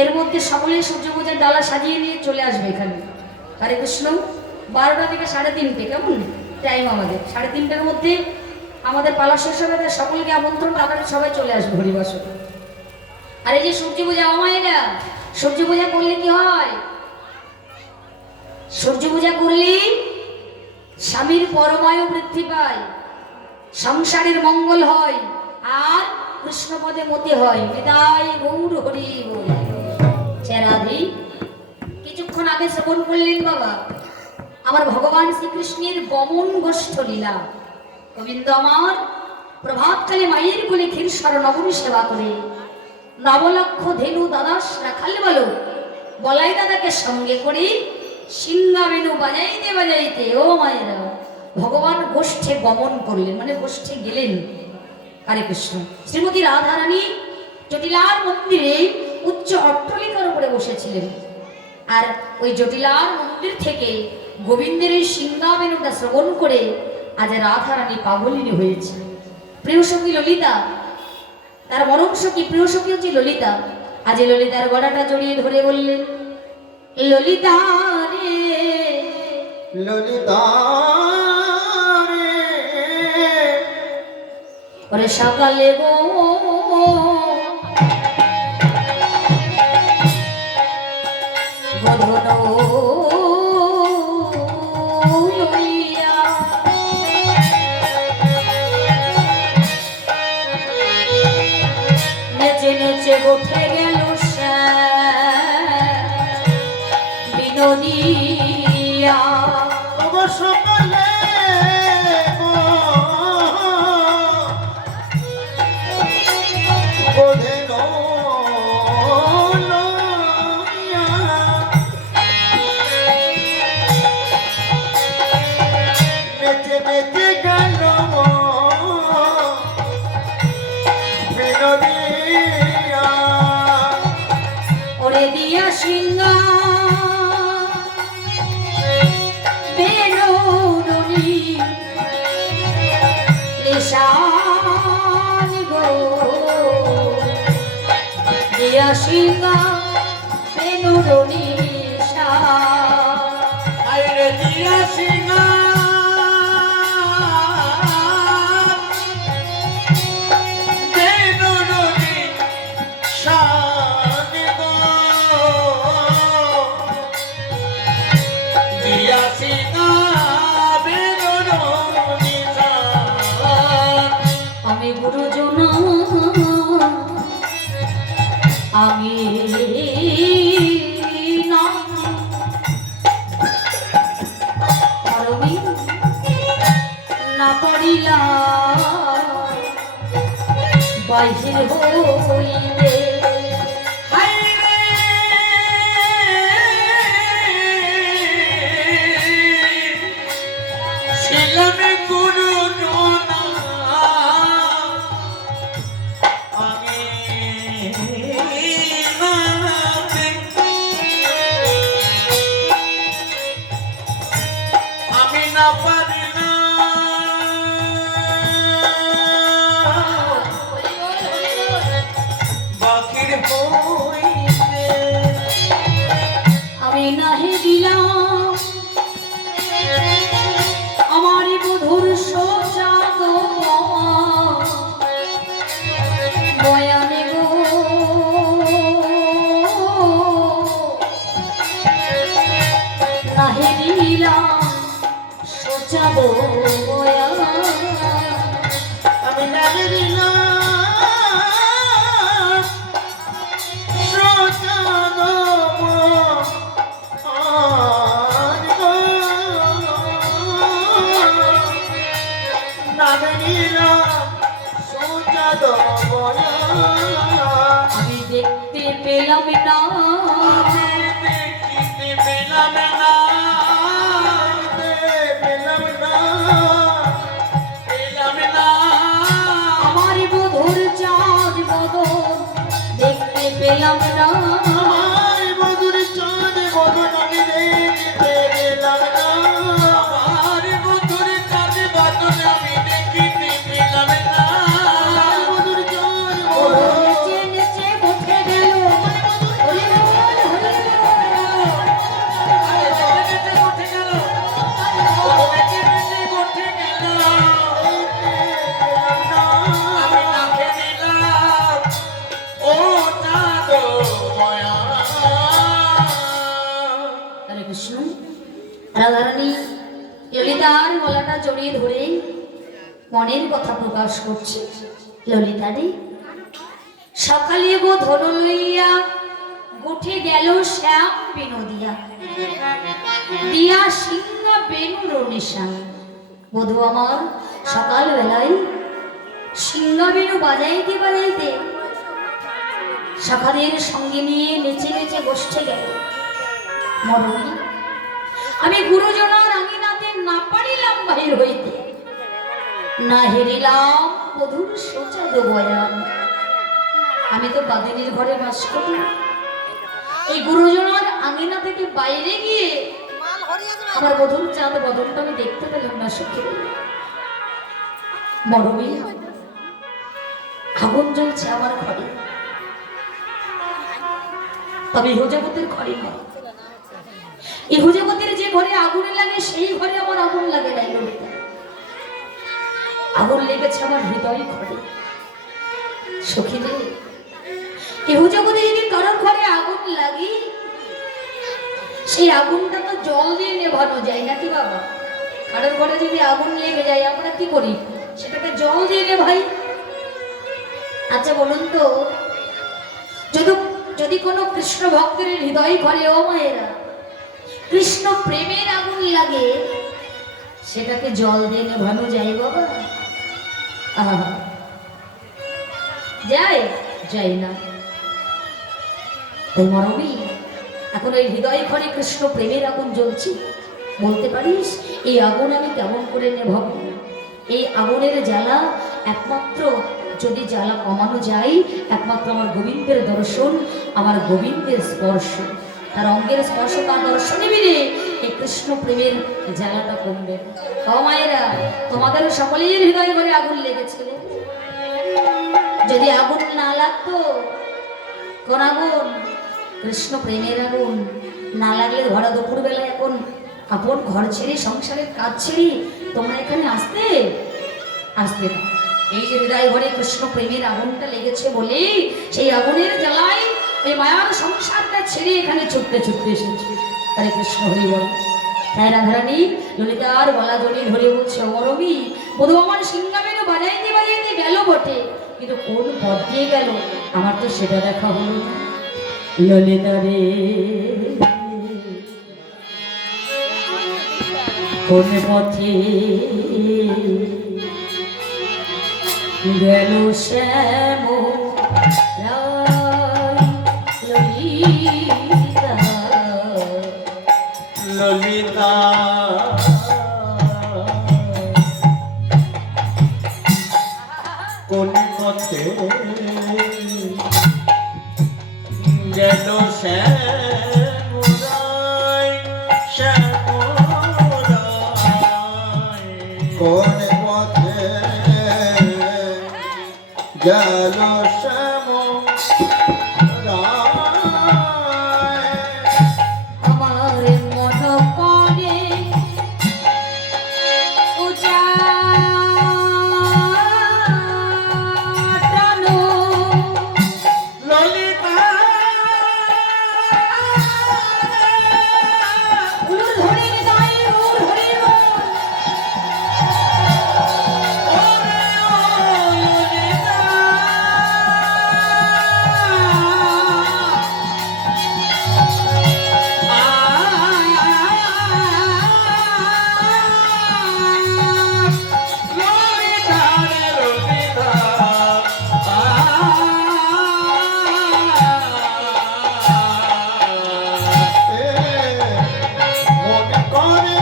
এর মধ্যে সকলে সূর্য পূজার ডালা সাজিয়ে নিয়ে চলে আসবে এখানে। হরে কৃষ্ণ। 12টা থেকে 3:30 কেমন টাইম আমাদের। 3:30টার মধ্যে আমাদের পালা শেষ হবে, তাই সকলকে আমন্ত্রণ, আপনারা সবাই চলে আসবে হরিবাসনে। আর এই যে সূর্য পূজা, আমায়েরা সূর্য পূজা করলে কি হয়? সূর্য পূজা করলে স্বামীর পরমায়ু বৃদ্ধি পায়, সংসারের মঙ্গল হয়, আর কৃষ্ণপদে মতি হয়। বিদায় গৌর হরি বল। রাধে। কিছুক্ষণ আগে শ্রবণ করলেন বাবা আমার ভগবান শ্রীকৃষ্ণের গমন গোষ্ঠ লীলা। গোবিন্দ আমার প্রভাতকালে মায়ের কোলে ক্ষীরসার নবমী সেবা করে 9 লক্ষ ধেনু দাদাস রাখাল বলো বলাই দাদাকে সঙ্গে করে সিংহা বেনু বাজাইতে বাজাইতে ও মায়েরা ভগবান গোষ্ঠে গমন করলেন, মানে গোষ্ঠে গেলেন। হরে কৃষ্ণ। শ্রীমতী রাধারানী জটিলার মন্দিরে উচ্চ অট্টালিকার উপরে বসেছিলেন, আর ওই জটিলার মন্দির থেকে গোবিন্দের এই সিংহা বেনুটা শ্রবণ করে আজ রাধারানী পাগলিনী হয়েছে। প্রিয় সখী ললিতা, তার মরম সখী প্রিয় সখী হচ্ছে ললিতা। আজ ললিতার গলাটা জড়িয়ে ধরে বললেন ললিতা রে, ললিতা রে, ওরে সকালে গো লইয়া নেচে নেচে উঠে গেল বিনোদিয়া। সকালে ওরে দিয়া সিংহা বেনুনি নিশান গো, দিয়া সিংহা বেনুনি আইরে দিয়া সিংহা আমি না পড়িলাম বাহির হইবে শিলামে গুরু নোনা আমি আমি না পারি না বাকির হইবে আমি নাহি দিলাম আমার বধুর সজাত বয়ানে গো নাহি দিলাম সজাত বয়ান আমি নাহি দিলাম সজানো আমি দেখতে পেলাম না দেখিতে পেলাম না পেলাম না পেলাম না আমার বধুর চাঁদ বদন দেখতে পেলাম না আমার মধুর চাঁদ বদন আমি দেখতে পেলাম না আমার মধুর চাঁদ বদন আমি দেখিতে পেলাম না মধুর চাঁদ বদন নিচে নিচে উঠে গেল হরি বল হরি হরে কৃষ্ণ রাধারানী ললিতার গলাটা জড়িয়ে ধরে মনের কথা প্রকাশ করছে ললিতারে সকালে গো ধন লইয়া উঠে গেল শ্যাম বিনোদিয়া দিয়া সিংহা বেনুর নিশান বধু আমার সকাল বেলায় সিংহা বেনু বাজাইতে বাজাইতে সখাদের সঙ্গে নিয়ে নেচে নেচে বসতে গেল মরণী আমি গুরুজনার আঙিনাতে না পারিলাম বাহির হইতে না হেরিলাম বধুর সোচাদ বয়ান আমি তো বাদিনীর ঘরে বাস করি এই গুরুজনার আঙিনা থেকে বাইরে গিয়ে আমার বধুর চাঁদ বদনটা আমি দেখতে পেলাম না সখী মরমী আগুন জ্বলছে আমার ঘরে তবে ইহজগতের ঘরে নয় ইহজগতের যে ঘরে আগুন লাগে সেই ঘরে আমার আগুন লাগে নাই ললিতা আগুন লেগেছে আমার হৃদয় ঘরে সখী রে ইহজগতে যদি কারোর ঘরে আগুন লাগে সেই আগুনটা তো জল দিয়ে নেভানো যায় নাকি বাবা কারোর ঘরে যদি আগুন লেগে যায় আমরা কি করি সেটাকে জল দিয়ে নেভাই আচ্ছা বলুন তো যদি কোনো কৃষ্ণ ভক্তের হৃদয় ঘরে ও মায়েরা কৃষ্ণ প্রেমের আগুন লাগে সেটাকে জল দিয়ে নেভানো যায় বাবা যায় যায় না তাই মরবি এখন এই হৃদয় ঘরে কৃষ্ণ প্রেমের আগুন জ্বলছে বলতে পারিস এই আগুন আমি কেমন করে নেভাবো এই আগুনের জ্বালা একমাত্র যদি জ্বালা কমানো যায় একমাত্র আমার গোবিন্দের দর্শন আমার গোবিন্দের স্পর্শ তার অঙ্গের স্পর্শ তার দর্শনে মিলে এই কৃষ্ণ প্রেমের জ্বালাটা কমবে ও মায়েরা তোমাদের সকলের হৃদয় ঘরে আগুন লেগেছিল যদি আগুন না লাগতো কোন আগুন কৃষ্ণ প্রেমের আগুন না লাগলে ধরা দুপুর বেলা এখন আপন ঘর ছেড়ে সংসারের কাজ ছেড়ে তোমরা এখানে আসতে আসতে না এই যে হৃদয় ঘরে কৃষ্ণ প্রেমের আগুনটা লেগেছে বলে সেই আগুনের জ্বালায় ওই মায়ার সংসারটা ছেড়ে এখানে ছুটতে ছুটতে এসেছে হরে কৃষ্ণ হরি বল তাই রাধারানী ললিতার গলা জড়িয়ে ধরে বলছে অমরবী বধু আমার সিংহাবেনও বাজাইতে বাজাইতে গেল বটে কিন্তু কোন পথ দিয়ে গেল আমার তো সেটা দেখা হলো না ললিতা রে কোন পথে গেল শ্যাম ললিতা ললিতা কোন পথে গেল শ্যামরাই শ্যামরাই কোন পথে গেল শ্যামরাই আমার মন করে উজাটানো ললিতা উলু ধরে গায়ে উল ধরে ওরে ও ললিতা ললিতা রে ললিতা মনে করে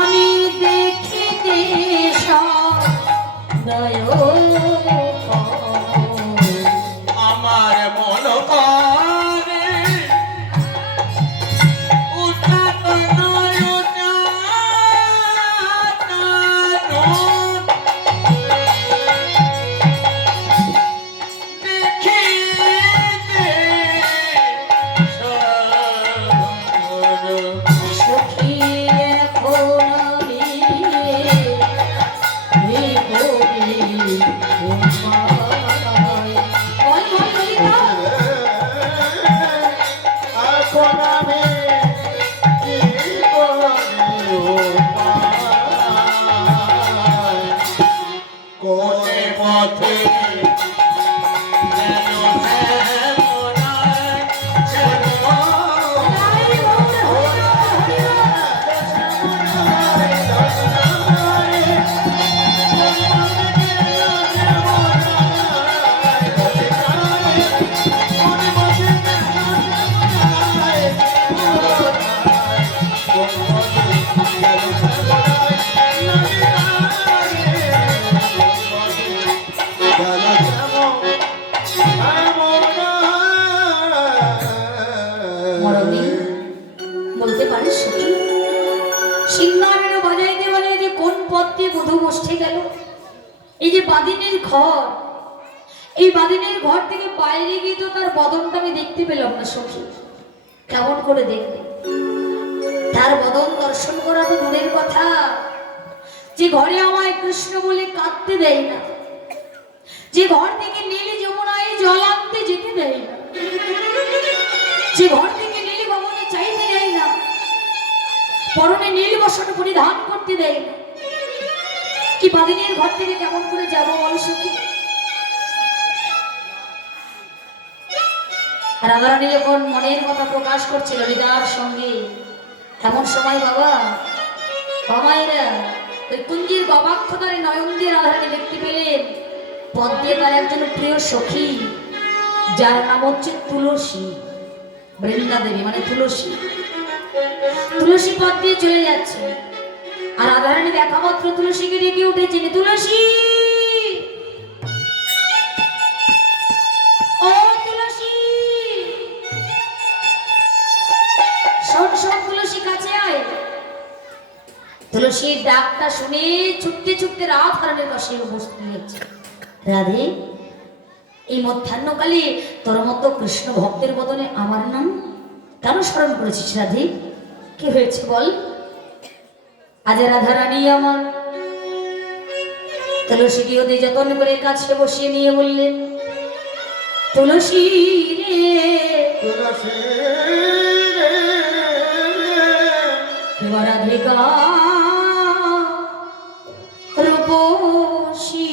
আমি দেখিতে সদয় আমার মন করে উচ্চাটন দেখিতে সখী এখন আমি এখন আমি কি করি উপায়? কোনে পথে যেন শ্যামরাই, শ্যামরাই, মরণে বলতে পারিস সখী সিংহারণ বাজাইতে বাজাইতে কোন পথ দিয়ে বধূ বসে গেল? এই যে বাদিনের ঘর, এই বাদিনের ঘর থেকে বাইরে গিয়ে তো তার বদনটা আমি দেখতে পেলাম না সখী। কেমন করে দেখবে? তার বদন দর্শন করা তো দূরের কথা, যে ঘরে আমায় কৃষ্ণ বলে কাঁদতে দেয় না, যে ঘর থেকে নীলি যমুনায় জল আনতে যেতে দেয় না, যে ঘর থেকে নীলি ভবনে চাইতে দেয় না, পরনে নীল বসন পরিধান করতে দেয় না, কি বাদিনীর ঘর থেকে কেমন করে যাব বল সখী? রাধারানী যখন মনের কথা প্রকাশ করছিল হৃদয়ের সঙ্গে, এমন সময় বাবা বাবাইরা ওই কুঞ্জির গবাক্ষতারে নয়ন দিয়ে রাধারানী দেখতে পেলেন পথ দিয়ে তার একজন প্রিয় সখী, যার নাম হচ্ছে তুলসী, বৃন্দা দেবী মানে তুলসী। তুলসী পথ দিয়ে চলে যাচ্ছে, আর রাধারানী দেখা মাত্র তুলসীকে ডেকে উঠেছেন, তুলসী ও তুলসী, শোন শোন তুলসী কাছে আয়। তুলসীর ডাকটা শুনে ছুটতে ছুটতে রাধারানীর পাশে উপস্থিত হয়েছে। রাধে, এই মধ্যাহ্নকালে তোর মতো কৃষ্ণ ভক্তের বদনে আমার নাম কেন স্মরণ করেছিস রাধে? কি হয়েছে বল? আজ রাধারানী আমার তুলসীকে অতি যতন করে কাছে বসিয়ে নিয়ে বললেন, তুলসী রে তুলসী রাধিকা রূপসী,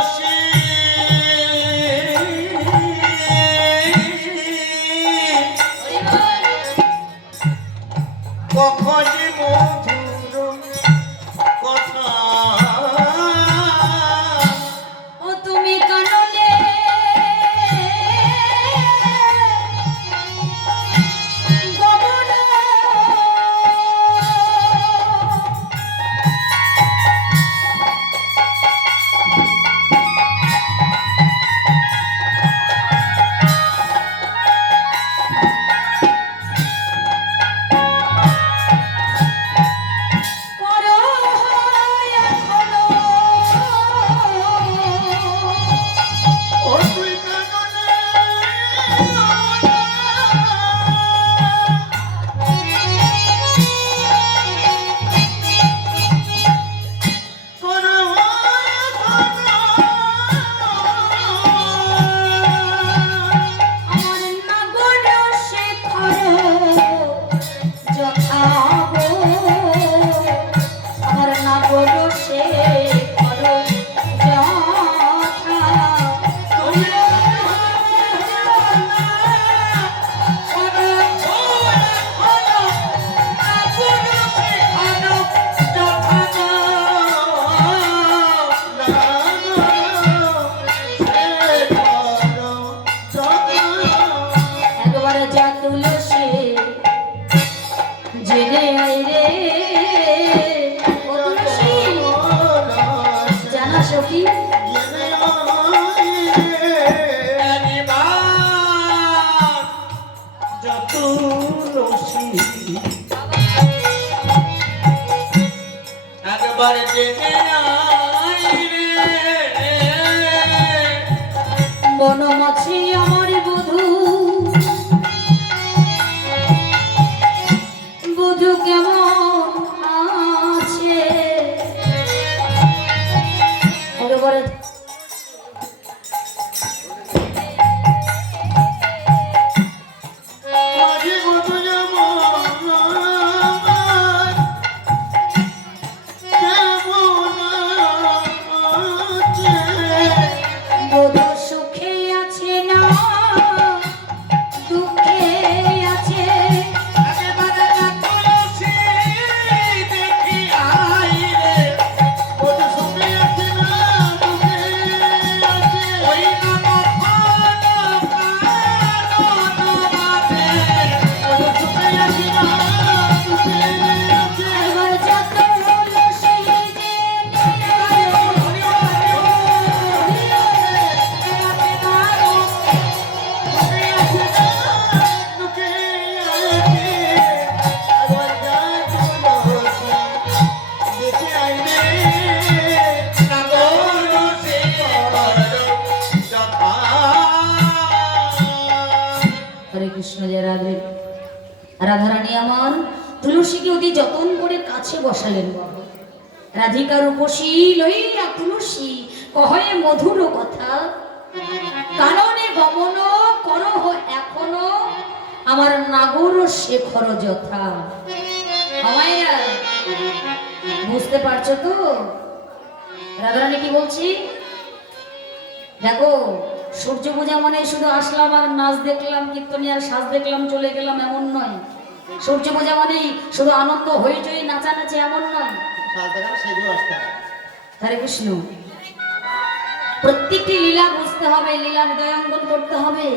তুলসী কখন মধুর কথা ও তুমি কাননে গমন করো এখনো ও তুই কাননে করো আমার নাগর শেখর যথা গো আমার নাগর শেখর যথা তুমি একবারে যা তুলসী জেনে আই রে ও তুলসী জানা সখী একবার জেনে আই রে বনমাছি আমার বধূ বধূ কেমন আছে একবারে মাঝে মতো যেমন আছে বধূ সুখে আছে না দুঃখে আছে একেবারে না তুলসী দেখি আই রে ওটা সুখে আছে না দুঃখে আছে ওই নানা পানা বাজে ওটা সুখে আছে না দুঃখে আছে একবার যত হলো সেই হরে কৃষ্ণ জয় রাধে রাধারানী আমার তুলসীকে অতি যতন করে কাছে বসালেন রাধিকার উপসী লইয়া তুলসী কহে মধুর কথা কাননে গমন করহ এখনো আমার নাগর শেখর যথা আমায়রা বুঝতে পারছো তো রাধারানী কি বলছি দেখো সূর্য পূজা মানে শুধু আসলাম আর নাচ দেখলাম কীর্তনী আর সাজ দেখলাম চলে গেলাম এমন নয় সূর্য পূজা মানে শুধু আনন্দ হইচই নাচানাচি এমন নয় হরে কৃষ্ণ প্রত্যেকটি লীলা বুঝতে হবে লীলা হৃদয়ঙ্গন করতে হবে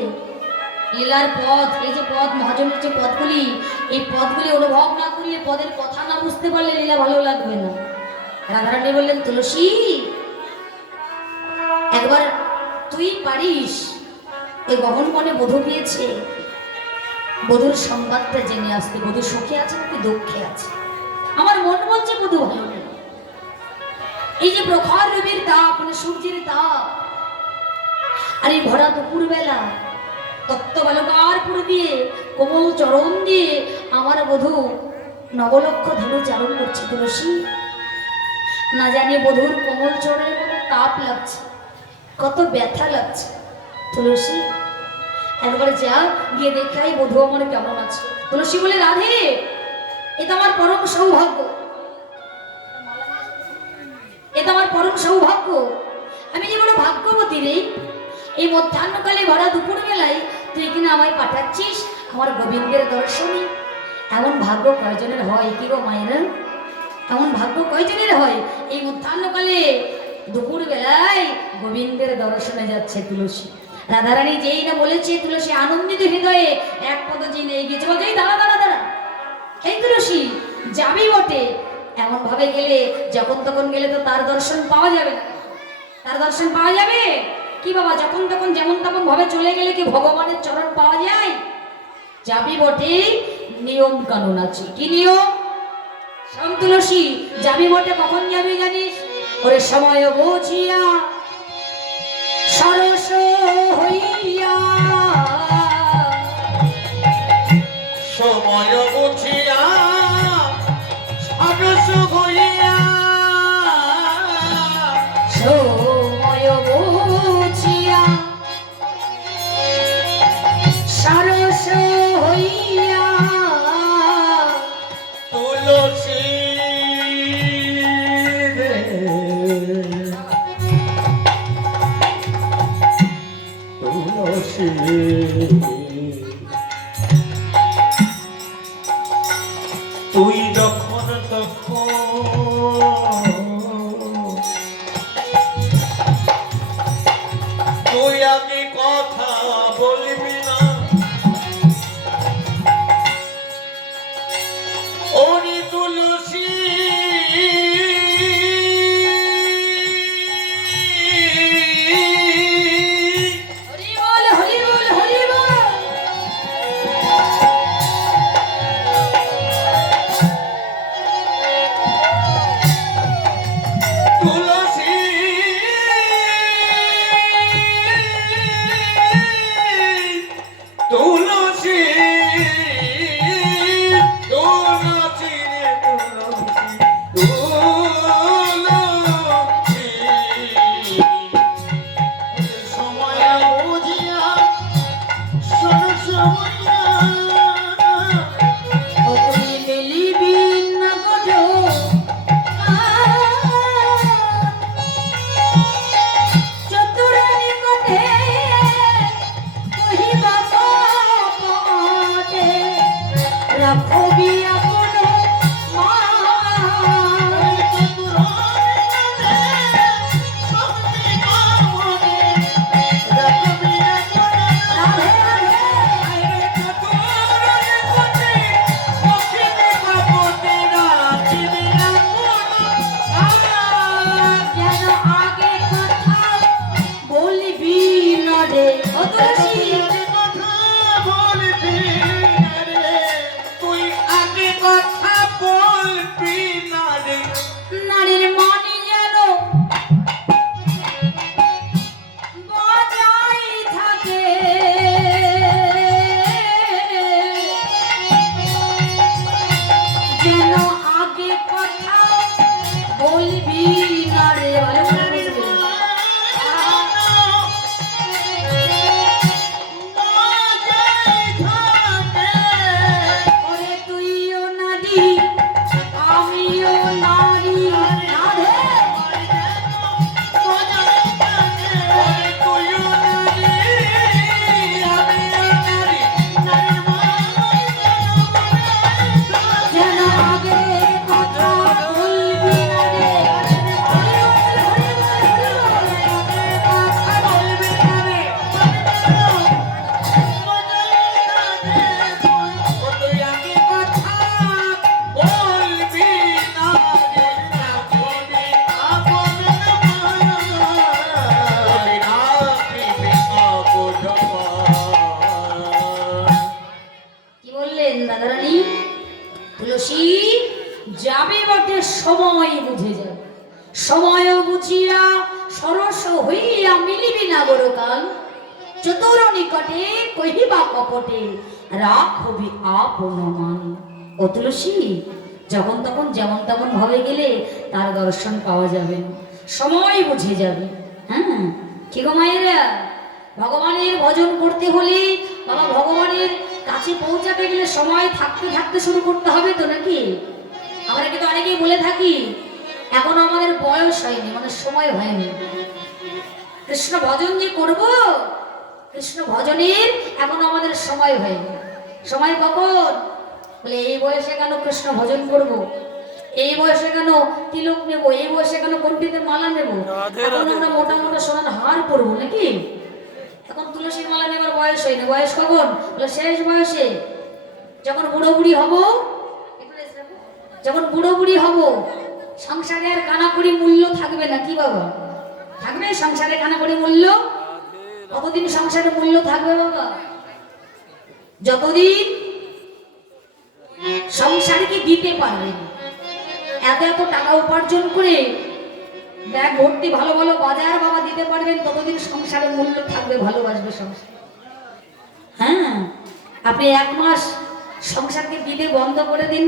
লীলার পথ এই যে পথ মহাজনের যে পথগুলি এই পথগুলি অনুভব না করলে পদের কথা না বুঝতে পারলে লীলা ভালো লাগবে না রাধারানী বললেন তুলসী একবার তুই পারিস ওই গহন মনে বধূ পেয়েছে বধূর সংবাদটা জেনে আসতে বধূ সুখে আছে নাকি দুঃখে আছে আমার মন বলছে বধূ ভালো নেই এই যে প্রখর রবির তাপ মানে সূর্যের তাপ আর এই ভরা দুপুর বেলা তত্ত্ব বালকার পুর দিয়ে কোমল চরণ দিয়ে আমার বধূ নবলক্ষ ধনু চারণ করছে তুলসী না জানি বধূর কোমল চরণের কত তাপ লাগছে কত ব্যথা লাগছে তুলসী একবার যা গিয়ে দেখাই বধূ আমার কেমন আছে তুলসী বলে রাধে এটা আমার পরম সৌভাগ্য এটা আমার পরম সৌভাগ্য আমি যে বড় তীরে এই মধ্যাহ্নকালে ভরা দুপুর বেলায় তুই কিনা আমায় পাঠাচ্ছিস আমার গোবিন্দের দর্শনে? এমন ভাগ্য কয়জনের হয় কি গো মায়েরা? এমন ভাগ্য কয়জনের হয় এই মধ্যাহ্নকালে দুপুর বেলায় গোবিন্দের দর্শনে যাচ্ছে তুলসী? রাধারানী যেই না বলেছে তুলসী আনন্দিত হৃদয়ে এক পদ যেই নিয়ে গেছে, বলছে এই দাঁড়া দাঁড়া দাঁড়া, এই তুলসী যাবি বটে, এমন ভাবে গেলে যখন তখন গেলে তো তার দর্শন পাওয়া যাবে না। তার দর্শন পাওয়া যাবে কি বাবা? যখন তখন যেমন তেমন ভাবে চলে গেলে কি ভগবানের চরণ পাওয়া যায়? যাবি বটে, নিয়ম কানুন আছে। কি নিয়ম? শোন তুলসী, যাবি বটে, কখন যাবি জানিস? ওরে সময় বুঝিয়া সরস হইয়া, সময় বুঝিয়া সরস হইয়া, সময় বুঝিয়া সরস হইয়া, তুলসী রে তুলসী, তুই যখন তখন তুই আগে কথা বলবি না, ওরে তুলসী হরি বল হরি বল হরি বল। তুলসী তুলসী তুলসী রে তুলসী তুলসী, সময় বুঝিয়া সরস হইয়া, ও তুই মিলিবি না বড় চতুরানী মধ্যে কহিবা পটে, রাখবি আপন মা। রাধে রাধে। যেন আগে কথা বলবি না রে। ও তুলসী, নারীর মনে যেন বজাই থাকে, যেন আগে কথা বলবি না রে। ভালো করে বুঝবে। ওরে তুইও নারী আমিও নারী, রাধে। যেন আগে কথা বলবি না রে। হরি বল, হরি বল, হরি বল। কথা বলবি না রে। কি বললেন দাদারানী? তুলসী যাবে বটে, সময় বুঝে যাবে, সময় বুঝিয়া সরস হইয়া মিলিবি না বড়কাল, চতুর নিকটে কহিবা কপটে, রাখবি আপন মান। ও তুলসী, যখন তখন যেমন তেমন ভাবে গেলে তার দর্শন পাওয়া যাবে না, সময় বুঝে যাবে। হ্যাঁ কি গো মায়েরা, ভগবানের ভজন করতে হলে বাবা ভগবানের কাছে পৌঁছাতে গেলে সময় থাকতে থাকতে শুরু করতে হবে তো নাকি? আমরা কিন্তু অনেকেই বলে থাকি এখন আমাদের বয়স হয়নি, মানে সময় হয়নি। কৃষ্ণ ভজন যে করব, কৃষ্ণ ভজনের এখন আমাদের সময় হয়নি। সময় কখন? বলে এই বয়সে কেন কৃষ্ণ ভজন করব, এই বয়সে কেন তিলক নেব, এই বয়সে কেন কণ্ঠিতে মালা নেব, এখন আমরা মোটা মোটা সোনার হার পরবো নাকি? তখন তুলসীর মালা নেবার বয়স হয়নি। বয়স কখন? বলে শেষ বয়সে, যখন বুড়ো বুড়ি হব, যখন বুড়ো বুড়ি হব, সংসারে আর কানাকড়ি মূল্য থাকবে না। কি বাবা থাকবে সংসারে কানাকড়ি মূল্য? কতদিন সংসারে মূল্য থাকবে বাবা? যতদিন সংসারকে দিতে পারবেন, এত এত টাকা উপার্জন করে ব্যাগ ভর্তি ভালো ভালো বাজার বাবা দিতে পারবেন, ততদিন সংসারের মূল্য থাকবে, ভালোবাসবে সংসার। হ্যাঁ, আপনি এক মাস সংসারকে দিতে বন্ধ করে দিন,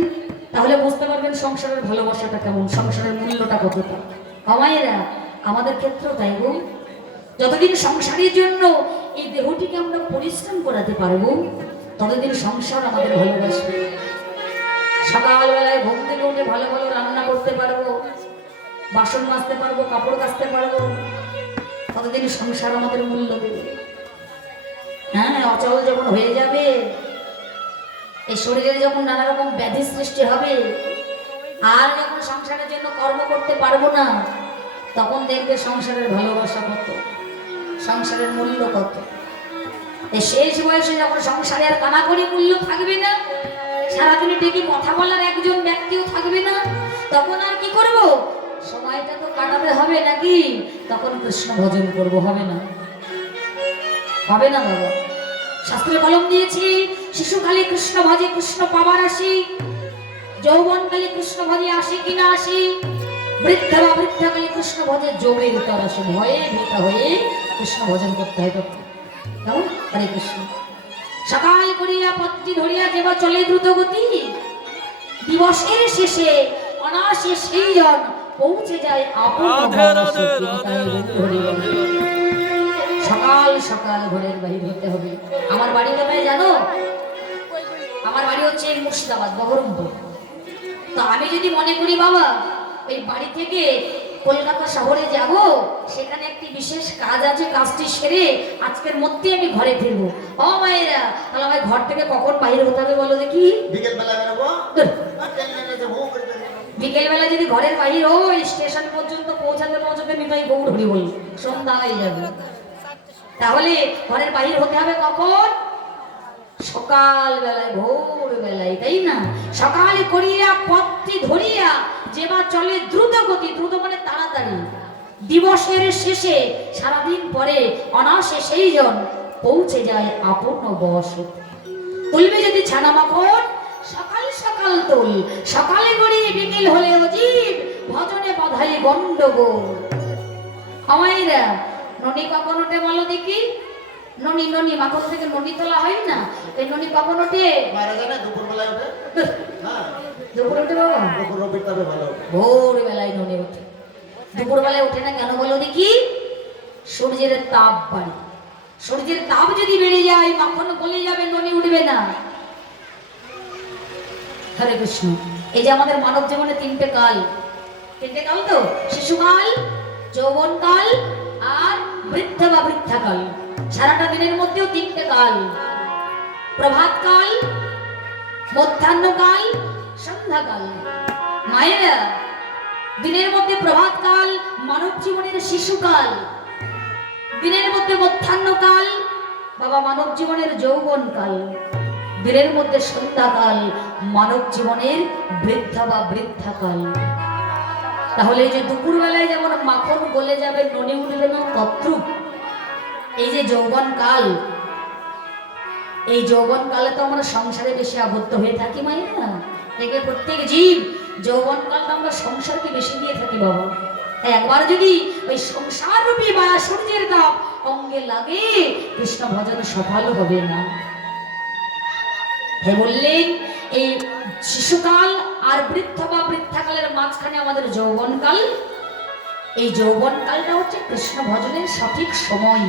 তাহলে বুঝতে পারবেন সংসারের ভালোবাসাটা কেমন, সংসারের মূল্যটা কতটা। আমায়েরা আমাদের ক্ষেত্রেও তাই গো, যতদিন সংসারের জন্য এই দেহটিকে আমরা পরিশ্রম করাতে পারবো, ততদিন সংসার আমাদের ভালোবাসবে। সকালবেলায় ঘুম থেকে উঠে ভালো ভালো রান্না করতে পারবো, বাসন মাজতে পারবো, কাপড় কাচতে পারবো, ততদিন সংসার আমাদের মূল্য দেবে। হ্যাঁ, অচল যখন হয়ে যাবে, এই শরীরে যখন নানা রকম ব্যাধি সৃষ্টি হবে, আর যখন সংসারের জন্য কর্ম করতে পারবো না, তখন দেখবে সংসারের ভালোবাসা কত, সংসারের মূল্য কত। এই শেষ বয়সে যখন সংসারে আর কানাকড়ি মূল্য থাকবে না, সারাদিনে ডেকে কথা বলার একজন ব্যক্তিও থাকবে না, তখন আর কি করব? সময়টা তো কাটাতে হবে নাকি? তখন কৃষ্ণ ভজন করব, হবে না? হবে না বাবা। শাস্ত্রে কলম দিয়েছি, শিশুকালে কৃষ্ণ ভজে কৃষ্ণ পাবার আসি, যৌবনকালে কৃষ্ণ ভজে আসে কিনা আসি, বৃদ্ধা বা বৃদ্ধাকালে কৃষ্ণ ভজে যোগের উত্তর আসে। ভয়ে ভীতা হয়ে কৃষ্ণ ভজন করতে হয় তখন। হরে কৃষ্ণ। সকাল করিয়া পত্রী ধরিয়া যেবা চলে দ্রুত গতি, দিবসের শেষে অনাসে সেই জন পৌঁছে যায় আপন। সকাল সকাল ঘরের বাহির হতে হবে। আমার বাড়ি কোথায় জানো? আমার বাড়ি হচ্ছে মুর্শিদাবাদ, বহরমপুর। তো আমি যদি মনে করি বাবা এই বাড়ি থেকে কলকাতা শহরে যাব, সেখানে একটি বিশেষ কাজ আছে, কাজটি সেরে আজকের মধ্যে আমি ঘরে ফিরবো, ও মায়েরা, তাহলে আমার ঘর থেকে কখন বাইরে হতে হবে বলো দেখি? বিকেল বেলা বেরোবো। বিকেল বেলা যদি ঘরের বাহির হই, স্টেশন পর্যন্ত পৌঁছাতে পৌঁছাতে নিতাই গৌর হরি বল সন্ধ্যা হয়ে যাবে। তাহলে ঘরের বাহির হতে হবে কখন? সকাল বেলায়, ভোর বেলায়, তাই না? সকালে করিয়া পথটি ধরিয়া যেবা চলে দ্রুত গতি, দ্রুত মানে তাড়াতাড়ি, দিবসের শেষে সারাদিন পরে অনাসে সেই জন পৌঁছে যায় আপন বসত। তুলবে যদি ছানা মাখন সকাল সকাল তুল, সকালে গড়িয়ে বিকেল হলে অজীব, ভজনে বাধাই গন্ডগোল। আমায়রা ননি কখন ওঠে বলো দেখি? ননি ননি মাখন থেকে ননি তোলা হয় না, এই ননি কখন ওঠে? মারা জানে দুপুর বেলায় ওঠে। হ্যাঁ, দুপুর ওঠে বাবা, দুপুর রবির তবে ভালো। ভোর বেলায় ননি ওঠে। দুপুর বেলায় ওঠে না কেন বলো দেখি? সূর্যের তাপ বাড়ে, সূর্যের তাপ যদি বেড়ে যায় মাখন গলে যাবে, ননি উঠবে না। হরে কৃষ্ণ। এই যে আমাদের মানব জীবনে তিনটে কাল, তিনটে কাল তো, শিশুকাল, যৌবনকাল আর বৃদ্ধা বা বৃদ্ধাকাল। সারাটা দিনের মধ্যেও তিনটে কাল, প্রভাতকাল, মধ্যাহ্নকাল, সন্ধ্যাকাল। মায়েরা, দিনের মধ্যে প্রভাতকাল মানব জীবনের শিশুকাল, দিনের মধ্যে মধ্যাহ্নকাল বাবা মানব জীবনের যৌবনকাল, দিনের মধ্যে সন্ধ্যাকাল মানব জীবনের বৃদ্ধা বা বৃদ্ধাকাল। তাহলে এই যে দুপুর বেলায় যেমন মাখন গলে যাবে, ননি উঠবে না, তদ্রূপ এই যে যৌবনকাল, এই যৌবনকালে তো আমরা সংসারে বেশি আবদ্ধ হয়ে থাকি মায়েরা। দেখে প্রত্যেক জীব যৌবনকালটা আমরা সংসারকে বেশি দিয়ে থাকি বাবা। একবার যদি ওই সংসার রূপী বা সূর্যের তাপ অঙ্গে লাগে, কৃষ্ণ ভজন সফল হবে না। হে বললেন এই শিশুকাল আর বৃদ্ধ বা বৃদ্ধাকালের মাঝখানে আমাদের যৌবনকাল। এই যৌবনকালটা হচ্ছে কৃষ্ণ ভজনের সঠিক সময়।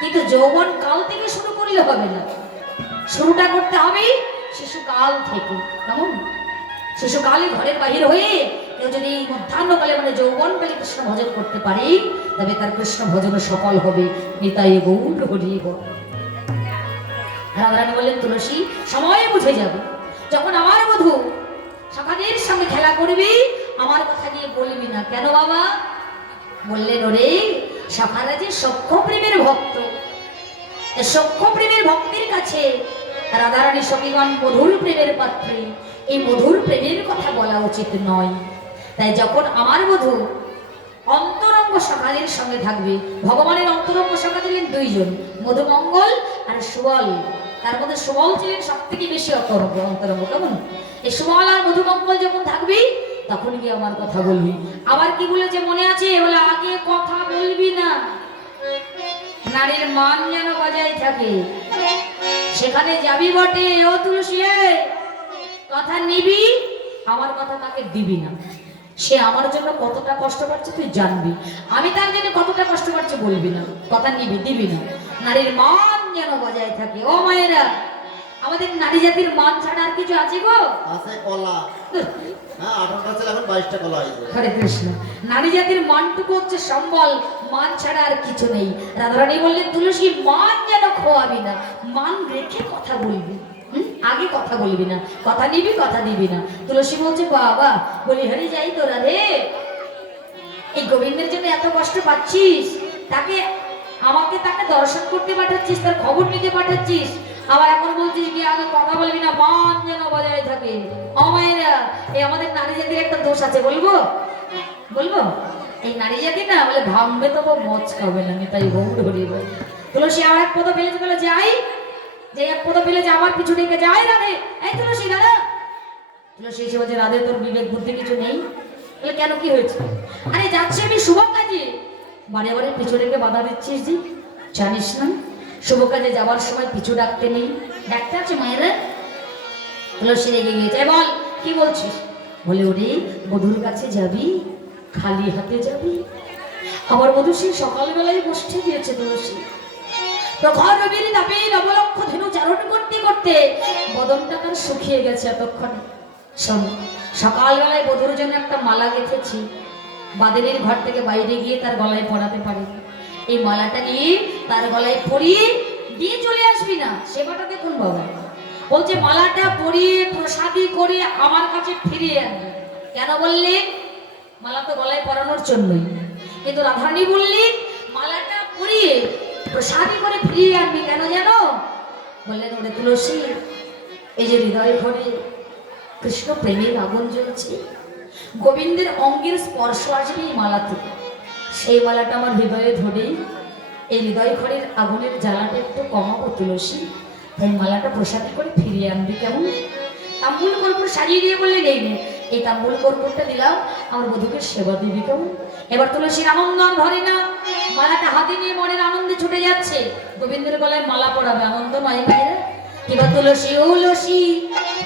কিন্তু যৌবনকাল থেকে শুরু করলে হবে না, শুরুটা করতে হবে শিশুকাল থেকে। কেমন? শিশুকালে ঘরের বাহির হয়ে কেউ যদি এই মধ্যাহ্নকালে মানে যৌবনকালে কৃষ্ণ ভজন করতে পারে তবে তার কৃষ্ণ ভজন সফল হবে। নিতাই গৌর হরি বল। রাধারানী বললেন তুলসী সময় বুঝে যাবে, যখন আমার বধূ সখাদের সঙ্গে খেলা করবি আমার কথা নিয়ে বলবি না। কেন বাবা? বললেন ওরে সখারা যে সখ্য প্রেমের ভক্ত, সখ্য প্রেমের ভক্তের কাছে রাধারানী সখীগণ মধুর প্রেমের পাত্রী, এই মধুর প্রেমের কথা বলা উচিত নয়। তাই যখন আমার বধূ অন্তরঙ্গ সখাদের সঙ্গে থাকবে, ভগবানের অন্তরঙ্গ সখা দিলেন দুইজন, মধুমঙ্গল আর সুবল। তার মধ্যে সুবল ছিলেন সব থেকে বেশি অন্তরঙ্গ। কেমন? এই সুবল আর মধুমঙ্গল যখন থাকবি তখন গিয়ে আমার কথা বলবি। আবার কি বলেছে মনে আছে? বলে আগে কথা বলবি না, নারীর মান যেন বজায় থাকে। সেখানে যাবি বটে, ও তুলসী কথা নিবি, আমার কথা তাকে দিবি না। সে আমার জন্য কতটা কষ্ট পাচ্ছে তুই জানবি, আমি তার জন্য কতটা কষ্ট পাচ্ছি বলবি না, কথা নিবি, দিবি না। নারীর মান যেন বজায় থাকে। ও মায়েরা, আমাদের নারী জাতির মান ছাড়া আর কিছু আছে গো? আছে কলা। হ্যাঁ 18টা ছেলে এখন 22টা কলা হয়েছে। হরে কৃষ্ণ। নারী জাতির মানটুকু হচ্ছে সম্বল, মান ছাড়া আর কিছু নেই। রাধারানী বললেন তুলসী মান যেন খোয়াবি না, মান রেখে কথা বলবি, আগে কথা বলবি না, কথা নিবি, কথা দিবি না। তুলসী বলছে বাবা, বলি হরি যাই তো রাধে, এই গোবিন্দের জন্য এত কষ্ট পাচ্ছিস, তাকে আমাকে তাকে দর্শন করতে পাঠাচ্ছিস, তার খবর নিতে পাঠাচ্ছিস, আবার এখন বলছিস কি আগে কথা বলবি না, মান যেন বজায় থাকে। অমায়েরা, এই আমাদের নারী জাতির একটা দোষ আছে, বলবো বলবো এই নারী জাতি না বলে ভাঙবে তবু মজ খাবে না। তাই গৌর হরি বল। তুলসী আর এক পদ ফেলেছে, বলে যাই, যে এক পদ ফেলেছে আমার পিছু রেখে যাই রাধে। এই তুলসী দাদা, তুলসী এসে বলছে রাধে তোর বিবেক বুদ্ধি কিছু নেই? বলে কেন, কি হয়েছে? আরে যাচ্ছি আমি শুভ কাজে, বারে বারে পিছু রেখে বাধা দিচ্ছিস যে, জানিস না শুভ কাজে যাবার সময় পিছু ডাকতে নেই, ডাকতে আছে মায়েরা। তুলসী রেগে গিয়েছে, বল কি বলছিস? বলে ওরে বধুর কাছে যাবি, খালি হাতে যাবি। আমার বধূ সেই সকালবেলায় বসতে দিয়েছে তুলসী, প্রখর রবির তাপে নবলক্ষ ধেনু চারণ করতে করতে বদনটা তার শুকিয়ে গেছে এতক্ষণে। শোন, সকালবেলায় বধুর জন্য একটা মালা গেঁথেছি, বাদেনের ঘর থেকে বাইরে গিয়ে তার গলায় পরাতে পারি, এই মালাটা নিয়ে তার গলায় পরিয়ে দিয়ে চলে আসবি না। সেবাটা দেখুন বাবা, বলছে মালাটা পরিয়ে প্রসাদী করে আমার কাছে ফিরিয়ে আনবে। কেন বললেন? মালা তো গলায় পরানোর জন্যই, কিন্তু রাধারানী বললেন মালাটা পরিয়ে প্রসাদী করে ফিরিয়ে আনবি। কেন জানো? বললেন ওরে তুলসী, এই যে হৃদয় ঘরে কৃষ্ণ প্রেমের আগুন জ্বলছে, গোবিন্দের অঙ্গের স্পর্শ আসবে এই মালাতে, সেই মালাটা আমার হৃদয়ে ধরে এই হৃদয় ঘরের আগুনের জ্বালাটা একটু কমাবো তুলসী, তাই মালাটা প্রসাদী করে ফিরিয়ে আনবি। কেমন? তাম্বুল কর্পূর সাজিয়ে দিয়ে বললেন এই নে, এই তাম্বুল কর্পূরটা দিলাম, আমার বধূকে সেবা দিবি। কেমন? এবার তুলসীর আনন্দন ধরে না, মালাটা হাতে নিয়ে মনের আনন্দে ছুটে যাচ্ছে, গোবিন্দের গলায় মালা পরাবে, আনন্দ নয় মায়েরা। কিবা তুলসী উলসী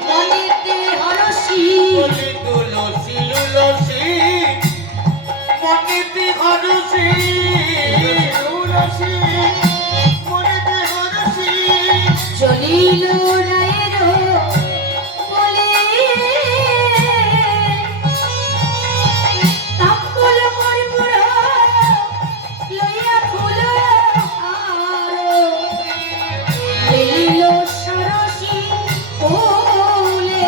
মনেতে হরসী, তুলসী তুলসী মনেতে হরসী, তুলসী মনেতে হরসী, চলিল রায়ের বলে তাম্বুল কর্পূর লইয়া ফুল লইল সরসী ফুলে,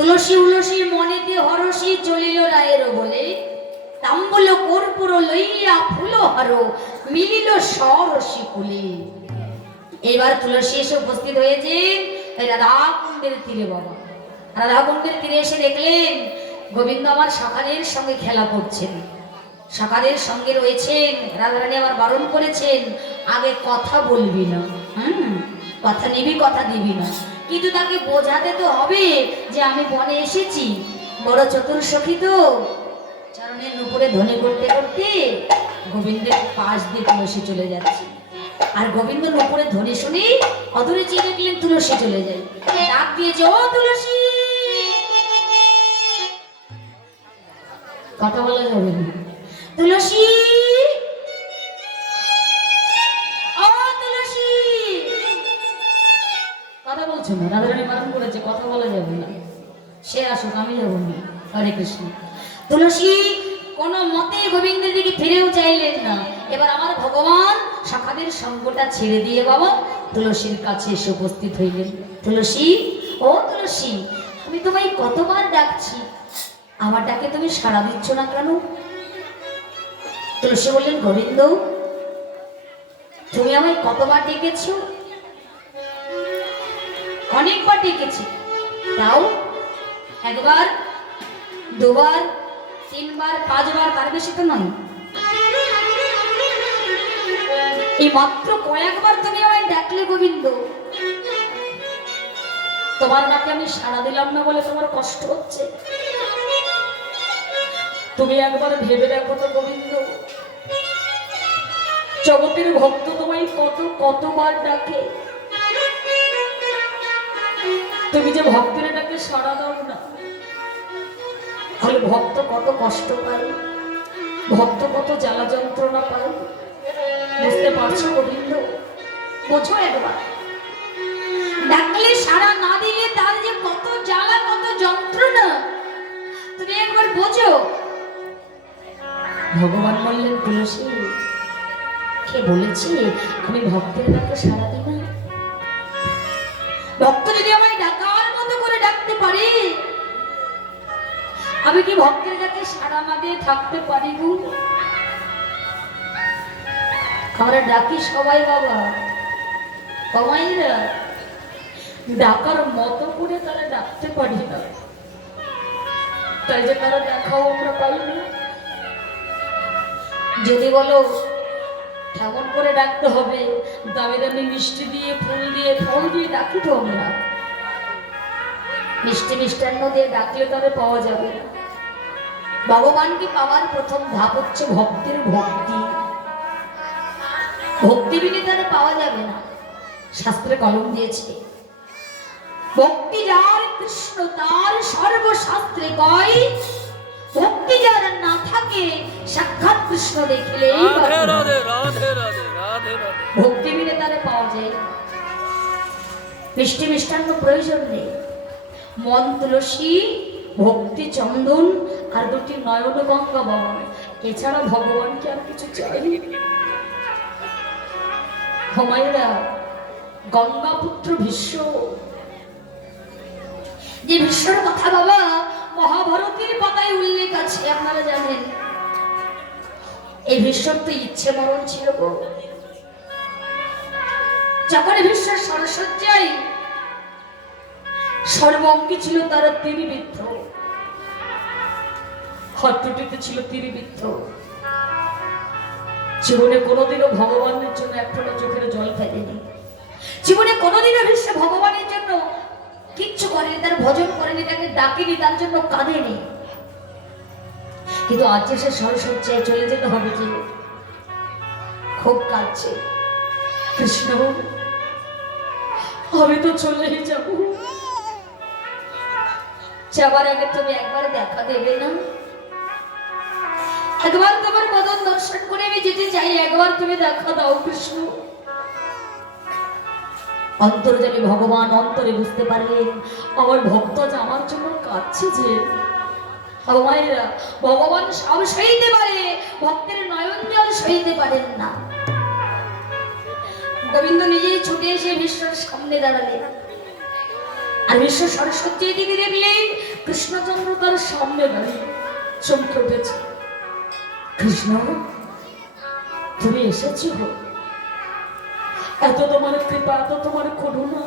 তুলসী উলসী মনেতে হরসী চলিল রায়ের বলে, তাম্বুল কর্পূর লইয়া ফুল হর মিলিল সরসী কুলে। এবার তুলসী এসে উপস্থিত হয়েছেন রাধাকুণ্ডের তীরে। বাবা রাধাকুণ্ডের তীরে এসে দেখলেন গোবিন্দ আমার শাখাদের সঙ্গে খেলা করছেন, শাখাদের সঙ্গে রয়েছেন। রাধারানী আমার বারণ করেছেন আগে কথা বলবি না, কথা নিবি কথা দিবি না, কিন্তু তাকে বোঝাতে তো হবে যে আমি বনে এসেছি, বড় চতুর সখী তো। চরণের উপরে ধ্বনি করতে করতে গোবিন্দের পাশ দিয়ে তুলসী চলে যাচ্ছে, আর গোবিন্দ উপরে ধ্বনি শুনি অদূরে চেয়ে দেখলেন তুলসী চলে যায়। ডাক দিয়েছে, ও তুলসী, কথা বলা যাবে না। তুলসী, ও তুলসী, কথা বলছো না। রাধারানী বারণ করেছে কথা বলা যাবে না, সে আসুক আমি যাবো না। হরে কৃষ্ণ। তুলসী কোন মতে গোবিন্দের দিকে ফিরেও চাইলেন না। এবার আমার ভগবান শাখাদের সঙ্গটা ছেড়ে দিয়ে বাবা তুলসীর কাছে এসে উপস্থিত হইলেন। তুলসী, ও তুলসী, আমি তোমায় কতবার ডাকছি, আমার ডাকে তুমি সাড়া দিচ্ছ না কেন? তুলসী বললেন, গোবিন্দ তুমি আমায় কতবার ডেকেছ? অনেকবার ডেকেছি, তাও একবার, দুবার, তিনবার, পাঁচবার, তার বেশি তো নয়। এই মাত্র কয়েকবার তুমি আমায় ডাকলে গোবিন্দ, তোমার ডাকে আমি সাড়া দিলাম না বলে তোমার কষ্ট হচ্ছে? তুমি একবার ভেবে দেখো তো গোবিন্দ, জগতের ভক্ত তোমায় কতবার ডাকে, তুমি যে ভক্তের ডাকে সাড়া দাও না, তাহলে ভক্ত কত কষ্ট পায়, ভক্ত কত জ্বালা যন্ত্রণা পায়, বুঝতে পারছো গোবিন্দ? বোঝো একবার, ডাকলে সাড়া না দিলে তার যে কত জ্বালা কত যন্ত্রণা তুমি একবার বোঝো। ভগবান বললেন, তুলসী কে বলেছি আমি ভক্তের ডাকে সাড়া দিই না? ভক্ত যদি আমায় ডাকার মতো করে ডাকতে পারে, আমি কি ভক্তের ডাকে সাড়া না দিয়ে থাকতে পারি গো? আমরা ডাকি সবাই বাবা, কমাইরা ডাকার মতো করে তারা ডাকতে পারি না, তাই যে তারা দেখাও আমরা পাই না। যদি বলো কেমন করে ডাকতে হবে, দামি দামি মিষ্টি দিয়ে, ফুল দিয়ে, ফল দিয়ে ডাকি তো আমরা, মিষ্টি মিষ্টান্ন দিয়ে ডাকলে তাদের পাওয়া যাবে না। ভগবানকে পাওয়ার প্রথম ধাপ হচ্ছে ভক্তির ভক্তি, ভক্তি বিনে তারা পাওয়া যাবে না। শাস্ত্রে কলম দিয়েছে, ভক্তি যার কৃষ্ণ তার সর্বশাস্ত্রে কয়, ভক্তি যার না থাকে সাক্ষাৎ কৃষ্ণ দেখলেই ভক্তি বিনে তারা পাওয়া যায়। মিষ্টি মিষ্টান্ন প্রয়োজন নেই, মন তুলসী, ভক্তি চন্দন আর দুটি নয়ন গঙ্গা বাবা, এছাড়া ভগবানকে আর কিছু চাই। হমায়রা গঙ্গা পুত্র ভীষ্ম, যে ভীষ্মর কথা বাবা মহাভারতের পাতায় উল্লেখ আছে, আপনারা জানেন। এই ভীষ্মর তো ইচ্ছে মরণ ছিল গো। যখন ভীষ্মর সরসজ্জায় সর্বঙ্গী ছিল তার তীরবিদ্ধ, হট্টটিতে ছিল তীরবিদ্ধ, জীবনে কোনোদিনও ভগবানের জন্য এক ফোঁটা চোখের জল ফেলেনি, জীবনে কোনোদিনও ভীষ্ম ভগবানের জন্য কিচ্ছু করেনি, তার ভজন করেনি, তাকে ডাকেনি, তার জন্য কাঁদেনি। কিন্তু আজ সে সরসজ্জায় চলে যেতে হবে, যে খুব কাঁদছে, কৃষ্ণ আমি তো চলেই যাব, যাবার আগে তুমি একবার দেখা দেবে না? একবার তোমার বদন দর্শন করে আমি যেতে চাই, একবার তুমি দেখা দাও কৃষ্ণ। অন্তর্যামী ভগবান অন্তরে বুঝতে পারলেন আমার ভক্ত যে আমার জন্য কাঁদছে, যে মায়েরা ভগবান সব সইতে পারে, ভক্তের নয়ন জল সইতে পারেন না। গোবিন্দ নিজেই ছুটে এসে বিশ্বর সামনে দাঁড়ালেন, আর বিশ্ব সরস্বতীর দিকে দেখলেন কৃষ্ণচন্দ্র তার সামনে দাঁড়িয়ে চমকে উঠেছে। কৃষ্ণ, তুমি এসেছো? এত তোমার কৃপা, এত তোমার করুণা